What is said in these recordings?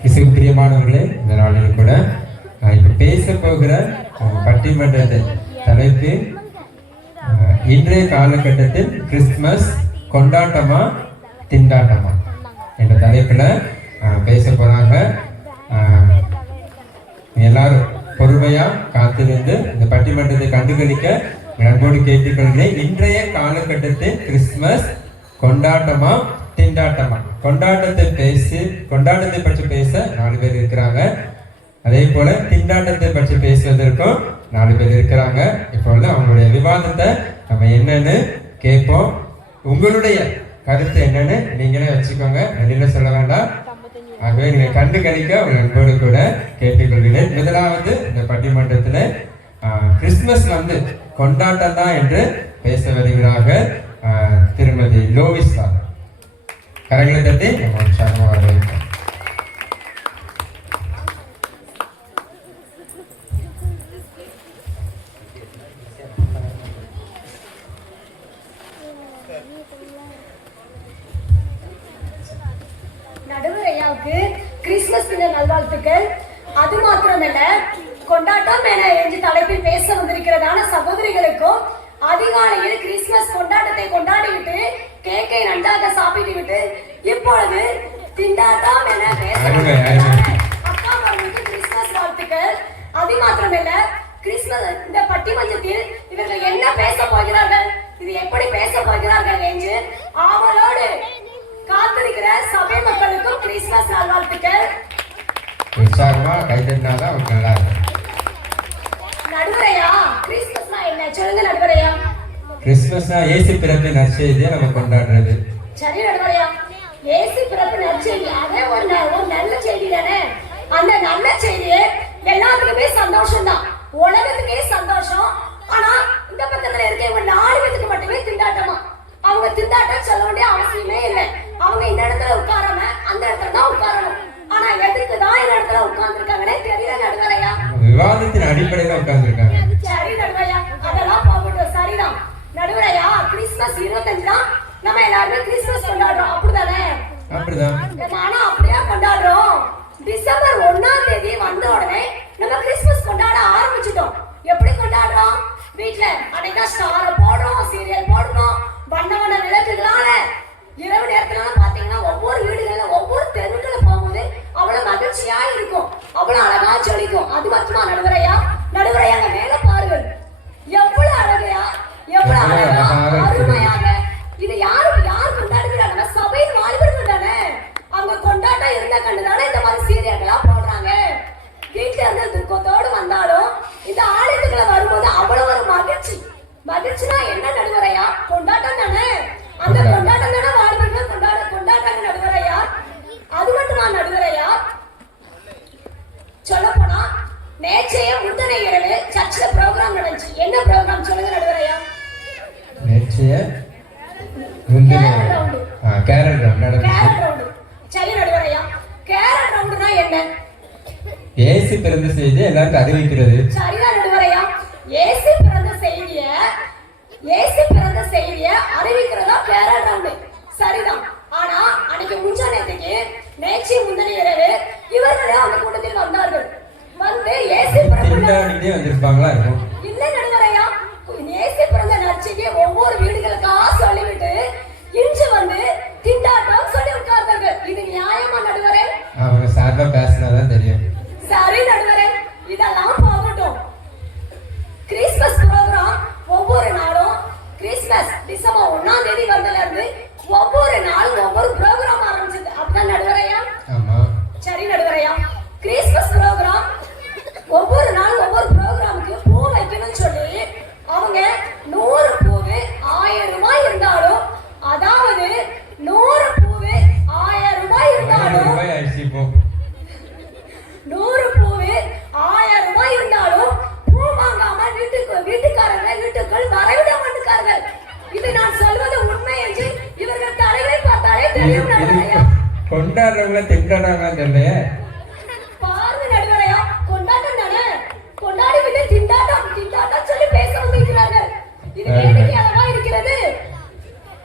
கிறிஸ்துவுக்கு பிரியமானவர்களே, இந்த நாளில் கூட இப்போ பேச போகிற பட்டிமன்றத்தின் தலைப்பு இன்றைய காலகட்டத்தில் கிறிஸ்துமஸ் கொண்டாட்டமா திண்டாட்டமா என்ற தலைப்பில் பேச போறாங்க. எல்லாரும் பொறுமையா காத்திருந்து இந்த பட்டிமன்றத்தை கண்டுகளிக்க அன்போடு கேட்டுக்கொள்கிறேன். இன்றைய காலகட்டத்தில் கிறிஸ்துமஸ் கொண்டாட்டமா திண்டாட்டமா? கொண்டாட்டத்தை பற்றி பேச 4 பேர் இருக்கிறாங்க. அதே போல திண்டாட்டத்தை பற்றி பேசுவதற்கும் 4 பேர் இருக்கிறாங்க. இப்பொழுது அவங்களுடைய விவாதத்தை நம்ம என்னன்னு கேட்போம். உங்களுடைய கருத்து என்னன்னு நீங்களே வச்சுக்கோங்க, வெளியில சொல்ல வேண்டாம். ஆகவே நீங்க கண்டு கழிக்க உங்கள் அன்போடு கூட கேட்டுக்கொள்கிறேன். முதலாவது இந்த பட்டிமன்றத்துல கிறிஸ்துமஸ் கொண்டாட்டம் தான் என்று பேச வருகிறார்கள் திருமதி லோவிஸ். கரங்களை தட்டி நம்ம உற்சாகமாக வரவேற்போம். நடுவர் ஐயாவுக்கு கிறிஸ்துமஸ் தின நல்வாழ்த்துக்கள். அது மாத்திரமல்ல, கொண்டாட்டம் என என்று தலைப்பில் பேச வந்திருக்கிறதான சகோதரிகளுக்கும் அதிகாலையில் கிறிஸ்துமஸ் கொண்டாட்டத்தை கொண்டாடிவிட்டு கேக்கை நன்றாக சாப்பிட்டு விட்டு இப்பொழுது திண்டாட்டம் என பேச அக்காமார்களுக்கு கிறிஸ்துமஸ் வாழ்த்துக்கள். அது மாத்திரமல்ல, கிறிஸ்துமஸ் இந்த பட்டிமன்றத்தில் இவர்கள் என்ன பேச போகிறார்கள், இது எப்படி பேச போகிறார்கள் என்று ஆவலோடு காத்திருக்கிற சபை மக்களுக்கும் கிறிஸ்துமஸ் நல்வாழ்த்துக்கள். உற்சாகமா கைதட்டினாதான் நல்லா இருக்கும். நடுவரையா, கிறிஸ்துமஸ்னா என்ன சொல்லுங்க நடுவரையா. கிறிஸ்துமஸ்னா இயேசு பிறப்பு நற்செய்தியை நம்ம கொண்டாடுறது. சரி நடுவரையா, இயேசு பிறப்பு நற்செய்தி அதே ஒரு நல்ல செய்தி தானே. அந்த நல்ல செய்தியே எல்லாத்துக்குமே சந்தோஷம் தான், உலகத்துக்கே சந்தோஷம். ஆனா இந்த பக்கத்துல இருக்கவங்க 4 பேருக்கு மட்டுமே திண்டாட்டமா. அவங்க திண்டாட்டம் சொல்ல வேண்டிய அவசியமே இல்லை. அவங்க இந்த இடத்துல உட்காராம அந்த இடத்துல தான் உட்காரணும். ஆனா எதுக்கு தான் இந்த இடத்துல உட்கார்ந்து இருக்காங்கன்னே தெரியல நடுவரையா. விவாதத்தின் அடிப்படையில உட்கார்ந்து இருக்காங்க. சரி நடுவரையா, அதெல்லாம் போகட்டும். சரிதான் நடுவரையா, கிறிஸ்துமஸ் 25 தான் நம்ம எல்லாருமே கிறிஸ்துமஸ் கொண்டாடுறோம், அப்படிதானே? அப்படிதான். ஆனா அப்படியே கொண்டாடுறோம். டிசம்பர் 1ஆம் தேதி வந்த உடனே நம்ம கிறிஸ்துமஸ் கொண்டாட ஆரம்பிச்சிட்டோம். எப்படி கொண்டாடுறோம்? வீட்டுல அன்னைக்கு ஸ்டார் போடுறோம், சீரியல் போடுறோம், வண்ண வண்ண விளக்குகளால இரவு நேரத்துல பாத்தீங்கன்னா ஒவ்வொரு வீடுகள்ல ஒவ்வொரு தெருக்களை போகும்போது அவ்வளவு மகிழ்ச்சியா இருக்கும், அவ்வளவு அழகா ஜொலிக்கும். அது மட்டுமா நடுவரையா? நடுவரையா அங்க மேல பாருங்கள், எவ்வளவு அழகையா, எவ்வளவு அழகா அருமையாக. இது யார் கொண்டாடுகிறாங்க? நம்ம சபையின் வாலிபர்கள் தானே. அவங்க கொண்டாட்டம் இருந்தா கண்டுதானே இந்த மாதிரி சீரியல்களா போடுறாங்க. வீட்டுல இருந்து துக்கத்தோடு வந்தாலும் இந்த ஆலயத்துக்குள்ள வரும்போது அவ்வளவு ஒரு மகிழ்ச்சி. மகிழ்ச்சினா என்ன நடுவரையா? கொண்டாட்டம் தானே. அந்த கொண்டாட்டம் தானே வாலிபர்கள் கொண்டாட்டாங்க நடுவரையா. அது மட்டுமா நடுவரையா? சொல்ல போனா நேற்றைய முந்தனை இரவு சர்ச்சில் ப்ரோக்ராம் நடந்துச்சு. என்ன ப்ரோக்ராம் சொல்லுங்க நடுவரையா? Carol round. சரி நடுவரையா, கேரல் ரவுண்ட்னா என்ன? இயேசு பிறந்த செய்தியை எல்லாருக்கும் அறிவிக்கிறது. சரிதான் நடுவரையா, இயேசு பிறந்த செய்தியை அறிவிக்கிறதா கேரல் ரவுண்ட். சரிதான். ஆனா அன்னைக்கு நேற்று முந்தனை இரவு இவர்கள் அந்த கூட்டத்தில் வந்தார்கள். வந்து இயேசு பிறந்தே வந்திருப்பாங்களா இருக்கும். இல்ல நடுவரையா, இயேசு பிறந்த நற்செய்தியை ஒவ்வொரு வீடுகளுக்கா சொல்லிவிட்டு இன்று வந்து திண்டாட்டம் சொல்லி உட்கார்ந்தார்கள். இது நியாயமா நடுவரே? அவங்க சார்பா பேசினாதான் தெரியும். சரி நடுவரே, இதெல்லாம் போகட்டும். கிறிஸ்துமஸ் ப்ரோக்ராம் ஒவ்வொரு நாளும் கிறிஸ்துமஸ் டிசம்பர் 1ஆம் தேதி வந்ததுல இருந்து ஒவ்வொரு நாளும் ஒவ்வொரு ப்ரோக்ராம் ஆரம்பிச்சது. அப்படிதான் நடுவரையா? ஆமா. சரி நடுவரையா, கிறிஸ்துமஸ் ப்ரோக்ராம் ஒவ்வொரு நாளும் ஒவ்வொரு ப்ரோக்ராமுக்கு பூ வைக்கணும்னு சொல்லி அவங்க 100 பூவு 1000 ரூபாய் இருந்தாலும், அதாவது 100 பூவு 1000 ரூபாய் இருந்தாலும் 100 பூவு 1000 ரூபாய் இருந்தாலும் பூ வாங்காம வீட்டுக்குள் வரவிட மாட்டார்கள். இது நான் சொல்வது உண்மை என்று இவர்கள் தலைகளை பார்த்தாலே தெரியும் நடுவரையா. கொண்டாடுறவங்க திண்டாடுறாங்க தெரியல. பாருங்க நடுவரையா, கொண்டாட்டம் தானே. கொண்டாடி விட்டு திண்டாட்டம் சொல்லி பேச வந்திருக்கிறார்கள். இது வேடிக்கையானதா இருக்கிறது.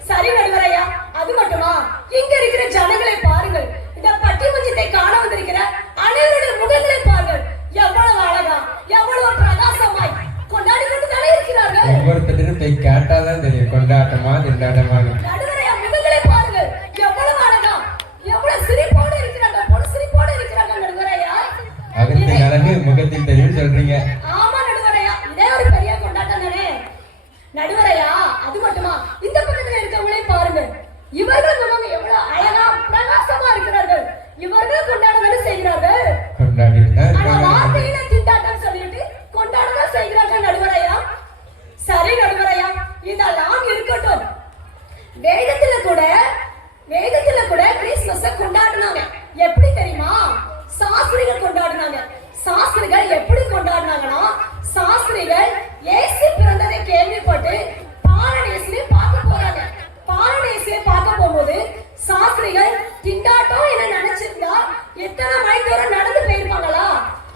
சரி நடுவரையா, அது மட்டுமா? இங்க இருக்கிற ஜனங்களை பாருங்கள். இந்த பட்டிமன்றத்தை காண வந்திருக்கிற இருதயத்தை கேட்டாதான் தெரியும் கொண்டாட்டமா திண்டாட்டமாக. நடுவரையா முகங்களை பாருங்க, எவ்வளவு அழகா, எவ்வளவு சிரிப்போடு இருக்கிறாங்க, பொண்ணு சிரிப்போடு இருக்கிறாங்க நடுவரையா. அகத்தின் அழகு முகத்தில் தெரியும் சொல்றீங்க. ஆமா நடுவரையா, இதே ஒரு பெரிய கொண்டாட்டம் தானே நடுவரையா. அது மட்டுமா, இந்த பக்கத்துல இருக்கவங்களே பாருங்க, இவர்கள் முகம் எவ்வளவு அழகா பிரகாசமா இருக்கிறார்கள். இவர்கள் கொண்டாடுதல் செய்கிறார்கள். ஆனா வார்த்தையில திண்டாட்டம் சொல்லிட்டு கொண்டாடுதல் செய்கிறார்கள் நடுவரையா. சரி நடுவரையா, இதெல்லாம் இருக்கட்டும். வேதத்துல கூட கிறிஸ்துமஸை கொண்டாடினாங்க. எப்படி தெரியுமா? சாஸ்திரிகள் கொண்டாடினாங்க. சாஸ்திரிகள் எப்படி கொண்டாடினாங்கன்னா, சாஸ்திரிகள் இயேசு பிறந்ததை கேள்விப்பட்டு பாலனேசியை பார்க்க போறாங்க. பாலனேசியை பார்க்க போகும்போது சாஸ்திரிகள் திண்டாட்டம் என்ன நினைச்சிருந்தா எத்தனை மைல் தூரம் நடந்து போயிருப்பாங்களா?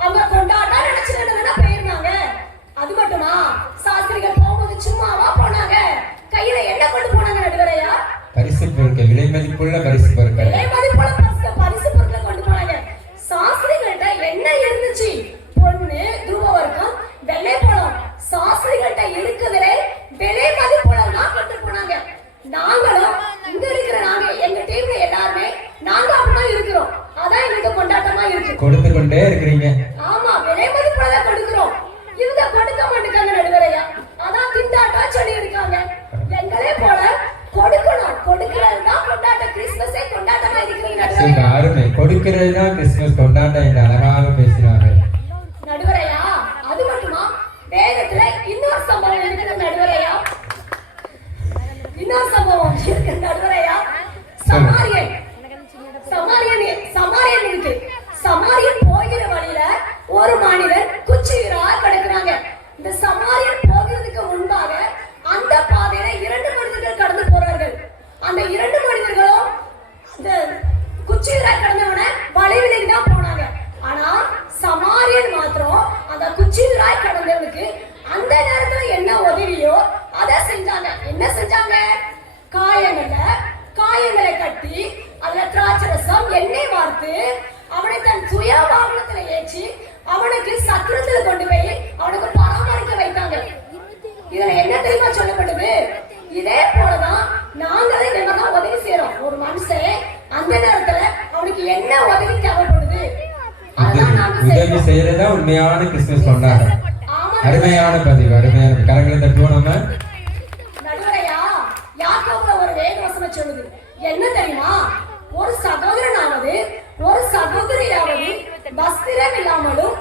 அவங்க கொண்டாட்டம் நினைச்சிருந்தா போயிருந்தாங்க. அது மட்டுமா, சாஸ்திரிகள் போகும்போது சும்மாவா போனாங்க? கையில என்ன கொண்டு போனாங்க நடுவரையா? பரிசு பொருட்கள், விலை மதிப்புள்ள பரிசு பொருட்கள், விலை மதிப்புள்ள பரிசு பொருட்களை கொண்டு போனாங்க. சாஸ்திரிகள்ட்ட என்ன இருந்துச்சு? பொண்ணு, தூபவர்க்கம், வெள்ளை பழம். சாஸ்திரிகள்ட்ட இருக்குதுலே விலை மதிப்புள்ள தான் கொண்டு போனாங்க. நாங்களும் இங்க இருக்கிற எங்க டீம்ல எல்லாருமே நாங்க அப்படிதான் இருக்கிறோம். அதான் எங்களுக்கு கொண்டாட்டமா இருக்கு. கொடுத்து கொண்டே இருக்கிறீங்க. ஆமா, விலை மதிப்புள்ள கொடுக்கிறோம். இவங்க கொடுக்க மாட்டேங்காங்க நடுவரையா. அதான் திண்டாட்டா சொல்லி இருக்காங்க. எங்களே போல கொடுக்கணும், கொடுக்கிறது தான் கொண்டாட்டம். கிறிஸ்துமஸே கொண்டாட்டமா இருக்கிறது நடுவரையா. அருமை, கொடுக்கிறது தான் கிறிஸ்துமஸ் கொண்டாட்டம் என்று அழகாக பேசினாங்க நடுவரையா. அது மட்டுமா, வேதத்துல இன்னொரு சம்பவம் இருக்குது நடுவரையா. இன்னொரு சம்பவம் இருக்கு நடுவரையா. சமாரியன் இருக்கு. சமாரியன் போகிற வழியில ஒரு மனிதன் குச்சியிரா கிடக்குறாங்க. இந்த சமாரியன் போகிறதுக்கு முன்பாக அந்த பாதையில 2 மனிதர்கள் கடந்து போறார்கள். அந்த 2 மனிதர்களும் இந்த குச்சியிரா கடந்தவன வழிவிலைக்கு தான் போனாங்க. ஆனா சமாரியன் மாத்திரம் அந்த குச்சியிராய் கடந்தவனுக்கு அந்த நேரத்துல என்ன உதவியோ அதை செஞ்சாங்க. என்ன செஞ்சாங்க? காயங்களை கட்டி அதுல திராட்சரசம், எண்ணெய் வார்த்து அவனை தன் சுய வாகனத்துல ஏற்றி அவனுக்கு சத்திரத்துல கொண்டு போய் அவனுக்கு பராமரிக்க வைத்தாங்க. இதுல என்ன தெரியுமா சொல்லப்படுது? இதே போலதான் நாங்களே என்னதான் உதவி செய்யறோம். ஒரு மனுஷன் அந்த நேரத்துல அவனுக்கு என்ன உதவி தேவைப்படுது, உதவி செய்யறதா உண்மையான கிறிஸ்துமஸ் கொண்டாட்டம். அருமையான பதிவு, அருமையான. கரங்களை தட்டுவோம் நம்ம. நடுவரையா, யாக்கோபுல ஒரு வேதவசனம் சொல்லுது. என்ன தெரியுமா? ஒரு சகோதரனாவது ஒரு சகோதரியாவது வஸ்திரம் இல்லாமலும்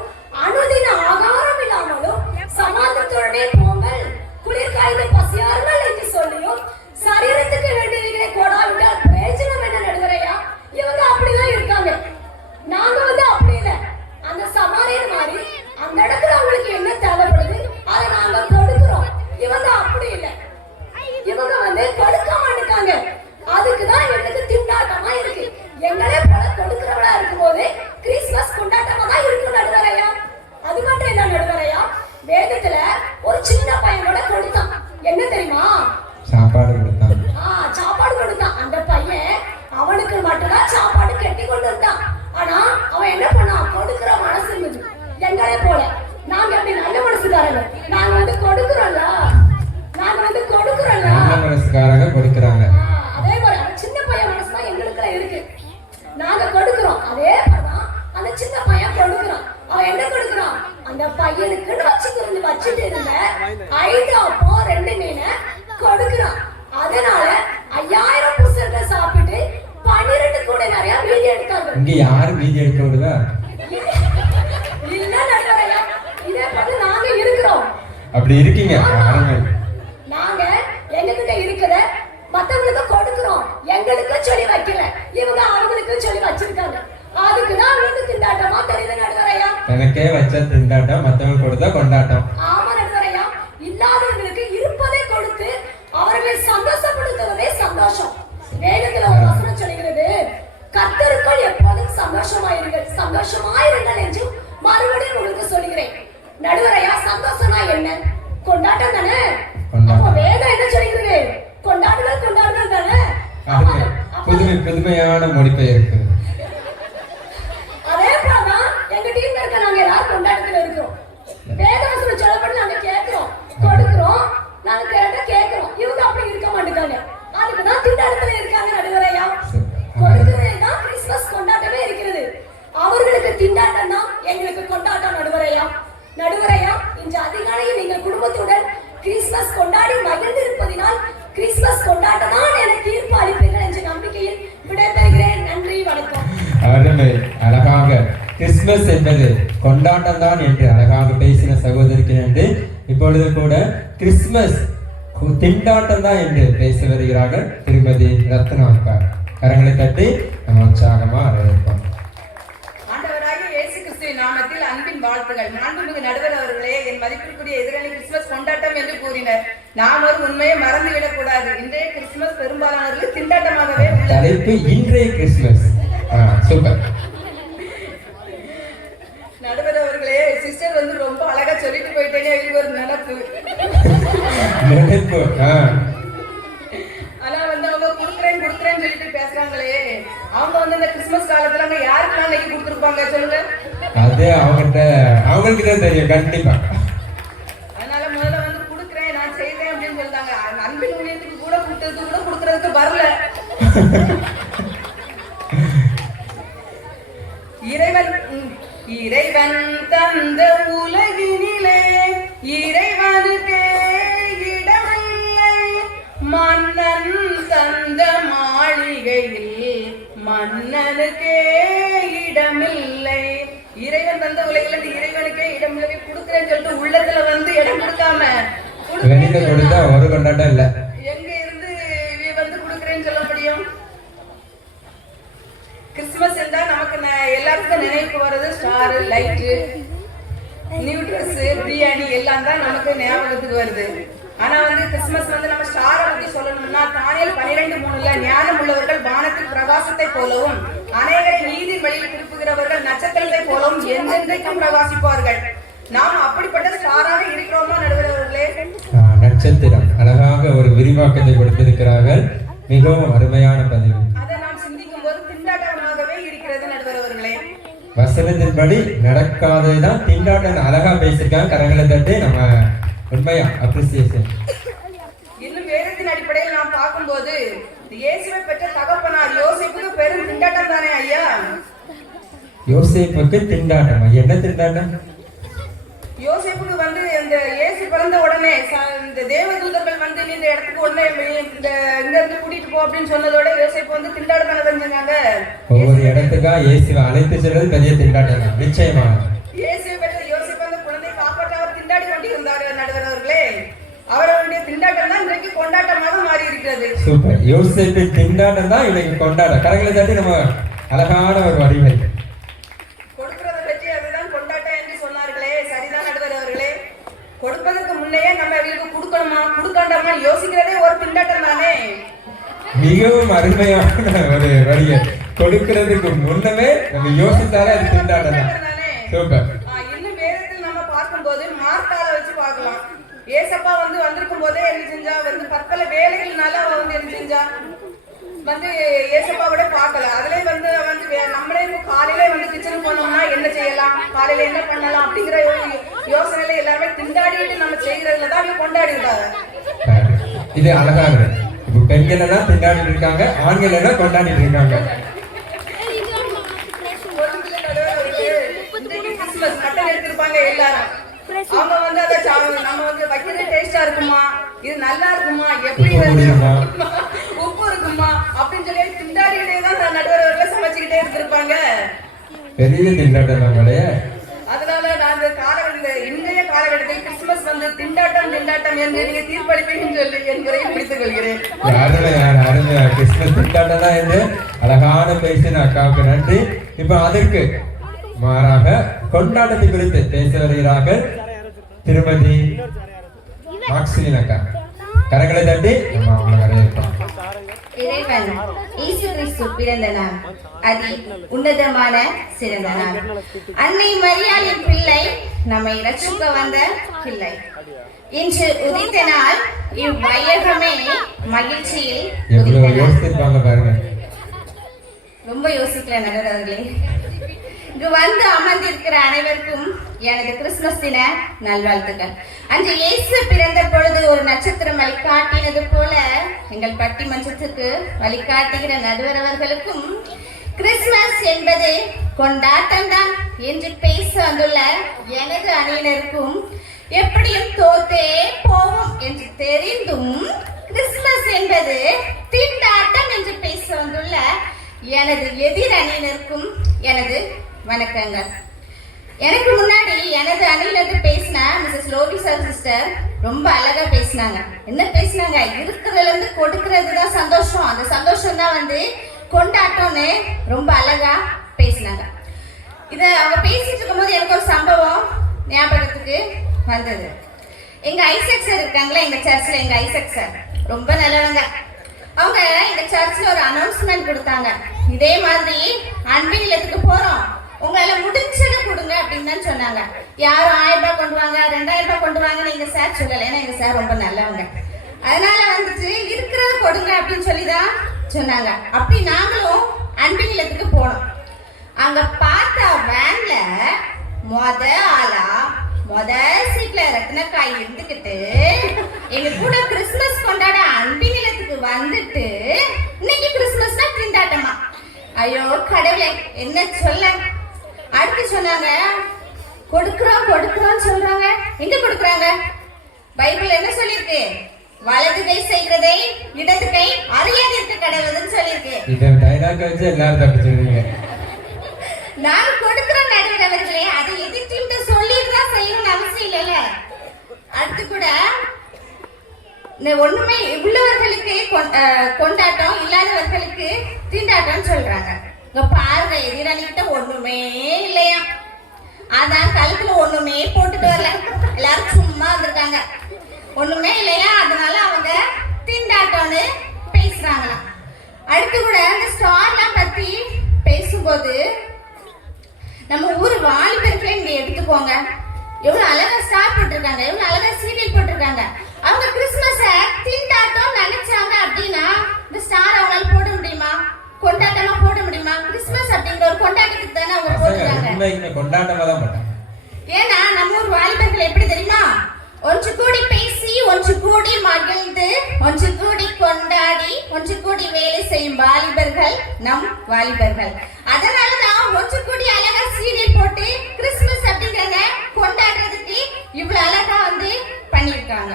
அனுதின ஆகாரம் இல்லாமலும் சமாதானத்துடனே போங்கள், குளிர்காய்ந்த பசியார்கள் என்று சொல்லியும் சரீரத்துக்கு வேண்டியவைகளை கொடாவிட்டால் பிரயோஜனம் என்ன நடுவரையா? இவங்க அப்படிதான் இருக்காங்க. நாங்க அப்படி இல்லை. அந்த சமாரியன் மாதிரி அந்த இடத்துல அவங்களுக்கு என்ன தேவைப்படுது அதை நாங்க கொடுக்கிறோம். இவங்க அப்படி இல்லை. இவங்க கொடுக்க மாட்டாங்க. அதுக்குதான் எங்களுக்கு திண்டாட்டமா இருக்கு. எங்களே போல கொடுக்கிறவளா இருக்கும் போது கிறிஸ்துமஸ் கொண்டாட்டமா தான் இருக்கும் நடுவரையா. அது மட்டும் என்ன நடுவரையா, வேதத்துல ஒரு சின்ன பையனோட கொடுத்தான். என்ன தெரியுமா? சாப்பாடு கொடுத்தான். சாப்பாடு கொடுத்தான். அந்த பையன் அவனுக்கு மட்டும்தான் சாப்பாடு கட்டி கொண்டு வந்தான். ஆனா அவன் என்ன பண்ணான்? கொடுக்கிற மனசு இருந்தது. எங்களே போல நாங்க எப்படி நல்ல மனசுக்காரங்க, நாங்க கொடுக்கிறோம்ல, நல்ல மனசுக்காரங்க கொடுக்கறாங்க. அதே மாதிரி அந்த சின்ன பையன் மனசுதான் எங்களுக்குள்ள இருக்கு. நாங்க கொடுக்கிறோம். அதே மாதிரிதான் அந்த சின்ன பையன் கொடுக்கிறான். அவன் என்ன கொடுக்கிறான்? அந்த பையனுக்கு வச்சுட்டு இருந்த 5 அப்பம் 2 மீன் கொடுக்கிறான். அதனால 5000 புருஷர்கள் சாப்பிட்டு 12 கூட நிறைய மீதி எடுத்தாங்க. இங்க யாரு மீதி எடுக்க விடுதா? இல்ல நடுவரையா, இதே போல நாங்க இருக்கிறோம். அப்படி இருக்கீங்க. நாங்க எங்ககிட்ட இருக்கிற மத்தவங்களுக்கு கொடுக்கிறோம். எங்களுக்கு சொல்லி வைக்கல, இவங்க அவங்களுக்கு சொல்லி வச்சிருக்காங்க. அதுக்குதான் அவங்களுக்கு திண்டாட்டமா தெரியுது நடுவரையா. எனக்கே வச்ச திண்டாட்டம், மத்தவங்க கொடுத்தா கொண்டாட்டம். ஆமா நடுவரையா, இல்லாதவங்களுக்கு இருப்பதை கொடுத்து அவர்களை சந்தோஷப்படுத்துவதே சந்தோஷம். வேதத்துல ஒரு வசனம் சொல்கிறது, கர்த்தருக்குள் எப்போதும் சந்தோஷமாயிருங்கள் என்று மறுபடியும் உங்களுக்கு சொல்கிறேன். நடுவரையா, சந்தோஷம்னா என்ன? கொண்டாட்டம் தானே. அப்ப வேதம் என்ன சொல்கிறது? கொண்டாடுங்கள் தானே. புதுமையான மொழிபெயர்ப்பு. அதே போலதான் எங்க டீம்ல இருக்க நாங்க எல்லாரும் கொண்டாட்டத்துல இருக்கிறோம். வேதவசனம் சொல்லப்பட்டு நாங்க கேட்கிறோம், கொடுக்கிறோம். நாங்க கேட்ட அவர்களுக்கு திண்டாட்டம் தான், எங்களுக்கு கொண்டாட்டம். நடுவரையா, இன்று அதிகாலையில் நீங்கள் குடும்பத்துடன் கிறிஸ்துமஸ் கொண்டாடி மகிழ்ந்திருப்பதினால் கிறிஸ்துமஸ் கொண்டாட்டம் தான் என தீர்ப்பு அளிப்பீர்கள் என்ற நம்பிக்கையில் விடைபெறுகிறேன். நன்றி, வணக்கம். அருமை, அழகாக கிறிஸ்துமஸ் என்பது கொண்டாட்டம் தான் என்று அழகாக பேசின சகோதரிக்கு நன்றி. இப்பொழுது கூட கிறிஸ்துமஸ் திண்டாட்டம் தான் என்று பேசி வருகிறார்கள் திருமதி ரத்னா அக்கா. கரங்களை தட்டி நம்ம உற்சாகமா வரவேற்போம். நாமத்தில் அன்பின் வாழ்த்துகள். மாண்புமிகு நடுவர் அவர்களே, என் மதிப்பிற்குரிய எதிரணி கிறிஸ்துமஸ் கொண்டாட்டம் என்று கூறினர். நாம் ஒரு உண்மையை மறந்துவிடக் கூடாது. இன்றைய கிறிஸ்துமஸ் பெரும்பாலானவர்கள் திண்டாட்டமாகவே தலைப்பு இன்றைய கிறிஸ்துமஸ். சூப்பர். நடுவர் அவர்களே, சிஸ்டர் வந்து ரொம்ப அழகா சொல்லிட்டு போயிட்டேனே, இது ஒரு நினைப்பு. ஆனா வந்து அவங்க குடுக்குறேன்னு சொல்லிட்டு பேசுறாங்களே, அவங்க வந்து இந்த கிறிஸ்துமஸ் காலத்துல அங்க யாருக்கெல்லாம் நெய் கொடுத்துருப்பாங்க சொல்லுங்க. அது அவங்களுக்கு தான் தெரியும் கண்டிப்பா. அதனால முதல்ல வந்து குடுக்குறேன், நான் செய்தேன் அப்படின்னு சொல்லிட்டாங்க. அன்பின் ஊழியத்துக்கு கூட கொடுக்கறதுக்கு வரல. இறைவன் தந்த உலகினிலே இறைவனுக்கே இடமில்லை, மன்னன் தந்த மாளிகையில் மன்னனுக்கே இடமில்லை. இறைவன் தந்த உலகில இறைவனுக்கே இடமில்லை கொடுக்குறேன்னு சொல்லிட்டு உள்ளத்துல வந்து இடம் கொடுக்காம கொடுத்தா ஒரு கொண்டாட்டம் இல்ல. எங்க இருந்து வந்து கொடுக்குறேன்னு சொல்ல முடியும்? கிறிஸ்துமஸ் என்றா நமக்கு எல்லாருக்கும் நினைவுக்கு வர்றது star, light, new dress, biryani எல்லாம் தான் நமக்கு ஞாபகத்துக்கு வருது. ஆனா வந்து கிறிஸ்துமஸ் வந்து நம்ம ஸ்டாரை பத்தி சொல்லணும்னா, தானியேல் 12:3 ஞானம் உள்ளவர்கள் வானத்தில் பிரகாசத்தை போலவும் அநேகரை நீதி வழியில் திருப்புகிறவர்கள் நட்சத்திரத்தை போலவும் என்றென்றைக்கும் பிரகாசிப்பார்கள். நாம் அப்படிப்பட்ட ஸ்டாராக இருக்கிறோமா நடுவர்களே? நட்சத்திரம் அழகாக ஒரு விரிவாக்கத்தை கொடுத்திருக்கிறார்கள். மிகவும் அருமையான பதிவு. அதை நாம் சிந்திக்கும் போது திண்டாட்டமாகவே இருக்கிறது நடுவர்களே. வசனத்தின்படி நடக்காததான் திண்டாட்டம். அழகா பேசிருக்காங்க. கரங்களை தட்டி நம்ம உண்மையா அப்ரிசியேஷன். இன்னும் வேதத்தின் அடிப்படையில் நாம் பார்க்கும்போது இயேசுவை பெற்ற தகப்பனார் யோசேப்புக்கு பெரும் திண்டாட்டம் தானே ஐயா? யோசேப்புக்கு திண்டாட்டம். என்ன திண்டாட்டம்? யோசேப்புக்கு வந்து இந்த இயேசு பிறந்த உடனே இந்த தேவதூதர்கள் வந்து நீ இந்த இடத்துக்கு உடனே இந்த இங்க இருந்து கூட்டிட்டு போ அப்படின்னு சொன்னதோட யோசேப்பு வந்து திண்டாட்டம் செஞ்சாங்க. ஒவ்வொரு இடத்துக்கா இயேசுவை அழைத்து செல்வது பெரிய திண்டாட்டம் தான் நிச்சயமா. இயேசுவை பெற்ற யோசேப்பு அந்த குழந்தை காப்பாற்ற அவர் திண்டாடி கொண்டிருந்தார் நடுவர்களே. அவருடைய திண்டாட்டம் தான் இன்றைக்கு கொண்டாட்டமாக மாறி இருக்கிறது. சூப்பர். யோசேப்பின் திண்டாட்டம் தான் இன்னைக்கு கொண்டாட்டம். கரங்களை தட்டி நம்ம அழகான ஒரு வடிவை கொடுக்கறத பற்றி அதுதான் கொண்டாட்டம் என்று சொன்னார்களே, சரிதான் நடுவர்களே. கொடுப்பதற்கு முன்னையே நம்ம அவங்களுக்கு கொடுக்கணுமா கொடுக்காண்டாமா யோசிக்கிறதே ஒரு திண்டாட்டம் தானே. மிகவும் அருமையான ஒரு வரியை. கொடுக்கிறதுக்கு முன்னமே நம்ம யோசித்தாலே அது திண்டாட்டம் தான். சூப்பர். இன்னும் வேதத்தில் நம்ம பார்க்கும்போது மார்த்தாளை வச்சு பார்க்கலாம். ஏசப்பா வந்து வந்திருக்கும் போதே என்ன செஞ்சா வந்து பற்பல வேலைகள்னால அவ வந்து என்ன செஞ்சா வந்து ஏசப்பா கூட பார்க்கல. அதுலயே வந்து நம்மளே காலையில வந்து கிச்சனுக்கு போனோம்னா என்ன செய்யலாம், காலையில என்ன பண்ணலாம் அப்படிங்கிற யோசனையில எல்லாமே திண்டாடிட்டு நம்ம செய்யறதுல தான் அவங்க கொண்டாடிட்டாங்க. இது அழகா இருக்கு. இப்ப பெண்கள் எல்லாம் திண்டாடிட்டு இருக்காங்க, ஆண்கள் எல்லாம் கொண்டாடிட்டு இருக்காங்க. கிறிஸ்துமஸ் கட்டம் எடுத்திருப்பாங்க எல்லாரும். அவங்க வந்து அதை நம்ம வந்து வைக்கிறது டேஸ்டா இருக்குமா, இது நல்லா இருக்குமா, எப்படி உப்பு இருக்குமா அப்படின்னு சொல்லி திண்டாடிக்கிட்டே தான் நடுவர்கள் சமைச்சுக்கிட்டே இருந்திருப்பாங்க. பெரிய திண்டாட்டம். அதனால நான் இன்றைய காலகட்டத்தில் கிறிஸ்துமஸ் வந்து திண்டாட்டம் என்று நீங்க தீர்ப்பளிப்பீங்கன்னு சொல்லி என் முறையை முடித்துக் கொள்கிறேன். கிறிஸ்துமஸ் திண்டாட்டம் தான் என்று அழகான பேசின அக்காவுக்கு நன்றி. இப்ப அதற்கு மாறாக கொண்டாட்டத்தை குறித்து பேச வருகிறார்கள் திருமதி மாக்சிலின் அக்கா. கரங்களை தட்டி நம்ம அவங்களை வரவேற்போம். இறைவன் இயேசு கிறிஸ்து பிறந்த நாள் அதி உன்னதமான சிறந்த நாள். அன்னை மரியாளின் பிள்ளை நம்மை ரட்சிக்க வந்த பிள்ளை. இன்று உதித்த நாள் இவ்வையகமே மகிழ்ச்சியில் யோசித்திருப்பாங்க பாருங்க. ரொம்ப யோசிக்கல நடுவர்களே. இங்கு வந்து அமர்ந்திருக்கிற அனைவருக்கும் எனது கிறிஸ்துமஸ் தின நல்வாழ்த்துக்கள். அன்று இயேசு பிறந்த பொழுது ஒரு நட்சத்திரம் வழிகாட்டினது போல எங்கள் பட்டிமன்றத்துக்கு வழிகாட்டுகிற நடுவர் அவர்களுக்கும் கிறிஸ்துமஸ் என்பது கொண்டாட்டம் தான் என்று பேச வந்துள்ள எனது அணியினருக்கும் எப்படியும் தோத்தே போவோம் என்று தெரிந்தும் கிறிஸ்துமஸ் என்பது திண்டாட்டம் என்று பேச வந்துள்ள எனது எதிர் அணியினருக்கும் எனது வணக்கங்கள். எனக்கு முன்னாடி எனது அணியிலிருந்து பேசின மிஸ்ஸஸ் லோகிசா சிஸ்டர் ரொம்ப அழகா பேசினாங்க. என்ன பேசினாங்க? இருக்கிறதுல இருந்து கொடுக்கறது தான் சந்தோஷம், அந்த சந்தோஷம் தான் வந்து கொண்டாட்டம்னு ரொம்ப அழகா பேசினாங்க. இத அவங்க பேசிட்டு இருக்கும்போது எனக்கு ஒரு சம்பவம் ஞாபகத்துக்கு வந்தது. எங்க ஐசக் சார் இருக்காங்களா எங்க சர்ச்ல, எங்க ஐசக் சார் ரொம்ப நல்லவங்க. அவங்க எங்க சர்ச்ல ஒரு அனௌன்ஸ்மெண்ட் கொடுத்தாங்க. இதே மாதிரி அன்பின் இல்லத்துக்கு போறோம், உங்களால முடிஞ்சதை கொடுங்க அப்படின்னு தான் சொன்னாங்க. யாரும் 1000 ரூபாய் கொண்டு வாங்க 2000 ரூபாய் கொண்டு வாங்கன்னு எங்க சார் சொல்லல, ஏன்னா எங்க சார் ரொம்ப நல்லவங்க. அதனால வந்துட்டு இருக்கிறத கொடுங்க அப்படின்னு சொல்லிதான் சொன்னாங்க. அப்படி நாங்களும் அன்பின் இல்லத்துக்கு போனோம். அங்க பார்த்தா வேன்ல மொத சீட்ல ரத்னக்காய் இருந்துகிட்டு எங்க கூட கிறிஸ்துமஸ் கொண்டாட அன்பின் இல்லத்துக்கு வந்துட்டு இன்னைக்கு கிறிஸ்துமஸ்னா திண்டாட்டமா. ஐயோ கடவுளே, என்ன சொல்ல. அடுத்து சொன்னாங்க கொடுக்கிறோம் சொல்றாங்க. எங்க கொடுக்குறாங்க? பைபிள் என்ன சொல்லிருக்கு? வலது கை செய்கிறதை இடது கை அறியாது இருக்க கடவுள்னு சொல்லிருக்கு. இத டைலாக் வச்சு எல்லாரும் தப்பிச்சிருவீங்க. நான் கொடுக்கிற நடுவர்களே அதை எதிர்த்து சொல்லிட்டு தான் செய்யணும்னு அவசியம் இல்லைல்ல. அடுத்து கூட ஒண்ணுமே உள்ளவர்களுக்கு கொண்டாட்டம், இல்லாதவர்களுக்கு திண்டாட்டம் சொல்றாங்க. இங்க பாருங்க, எதிராளிகிட்ட ஒண்ணுமே இல்லையா, அதான் கழுத்துல ஒண்ணுமே போட்டுட்டு வரல, எல்லாரும் சும்மா வந்திருக்காங்க. ஒண்ணுமே இல்லையா, அதனால அவங்க திண்டாட்டம்னு பேசுறாங்களாம். அடுத்து கூட அந்த ஸ்டார்லாம் பத்தி பேசும்போது நம்ம ஊர் வாலிபர்களை இங்க எடுத்துக்கோங்க. எவ்வளவு அழகா ஸ்டார் போட்டிருக்காங்க, எவ்வளவு அழகா சீரியல் போட்டிருக்காங்க. அவங்க கிறிஸ்துமஸ திண்டாட்டம் நினைச்சாங்க அப்படின்னா இந்த ஸ்டார் அவங்களால போட முடியுமா? கொண்டாட்டமா போட முடியுமா? கிறிஸ்துமஸ் அப்படிங்கிற ஒரு கொண்டாட்டத்துக்கு தானே அவங்க போட்டுருக்காங்க. கொண்டாட்டமா தான் போட்டாங்க. ஏன்னா நம்ம ஊர் வாலிபர்கள் எப்படி தெரியுமா? ஒன்று கூடி பேசி, ஒன்று கூடி மகிழ்ந்து, ஒன்று கூடி கொண்டாடி, ஒன்று கூடி வேலை செய்யும் வாலிபர்கள் நம் வாலிபர்கள். அதனாலதான் ஒன்று கூடி அழகா சீரியல் போட்டு கிறிஸ்துமஸ் அப்படிங்கறத கொண்டாடுறதுக்கு இவ்வளவு அழகா வந்து பண்ணிருக்காங்க.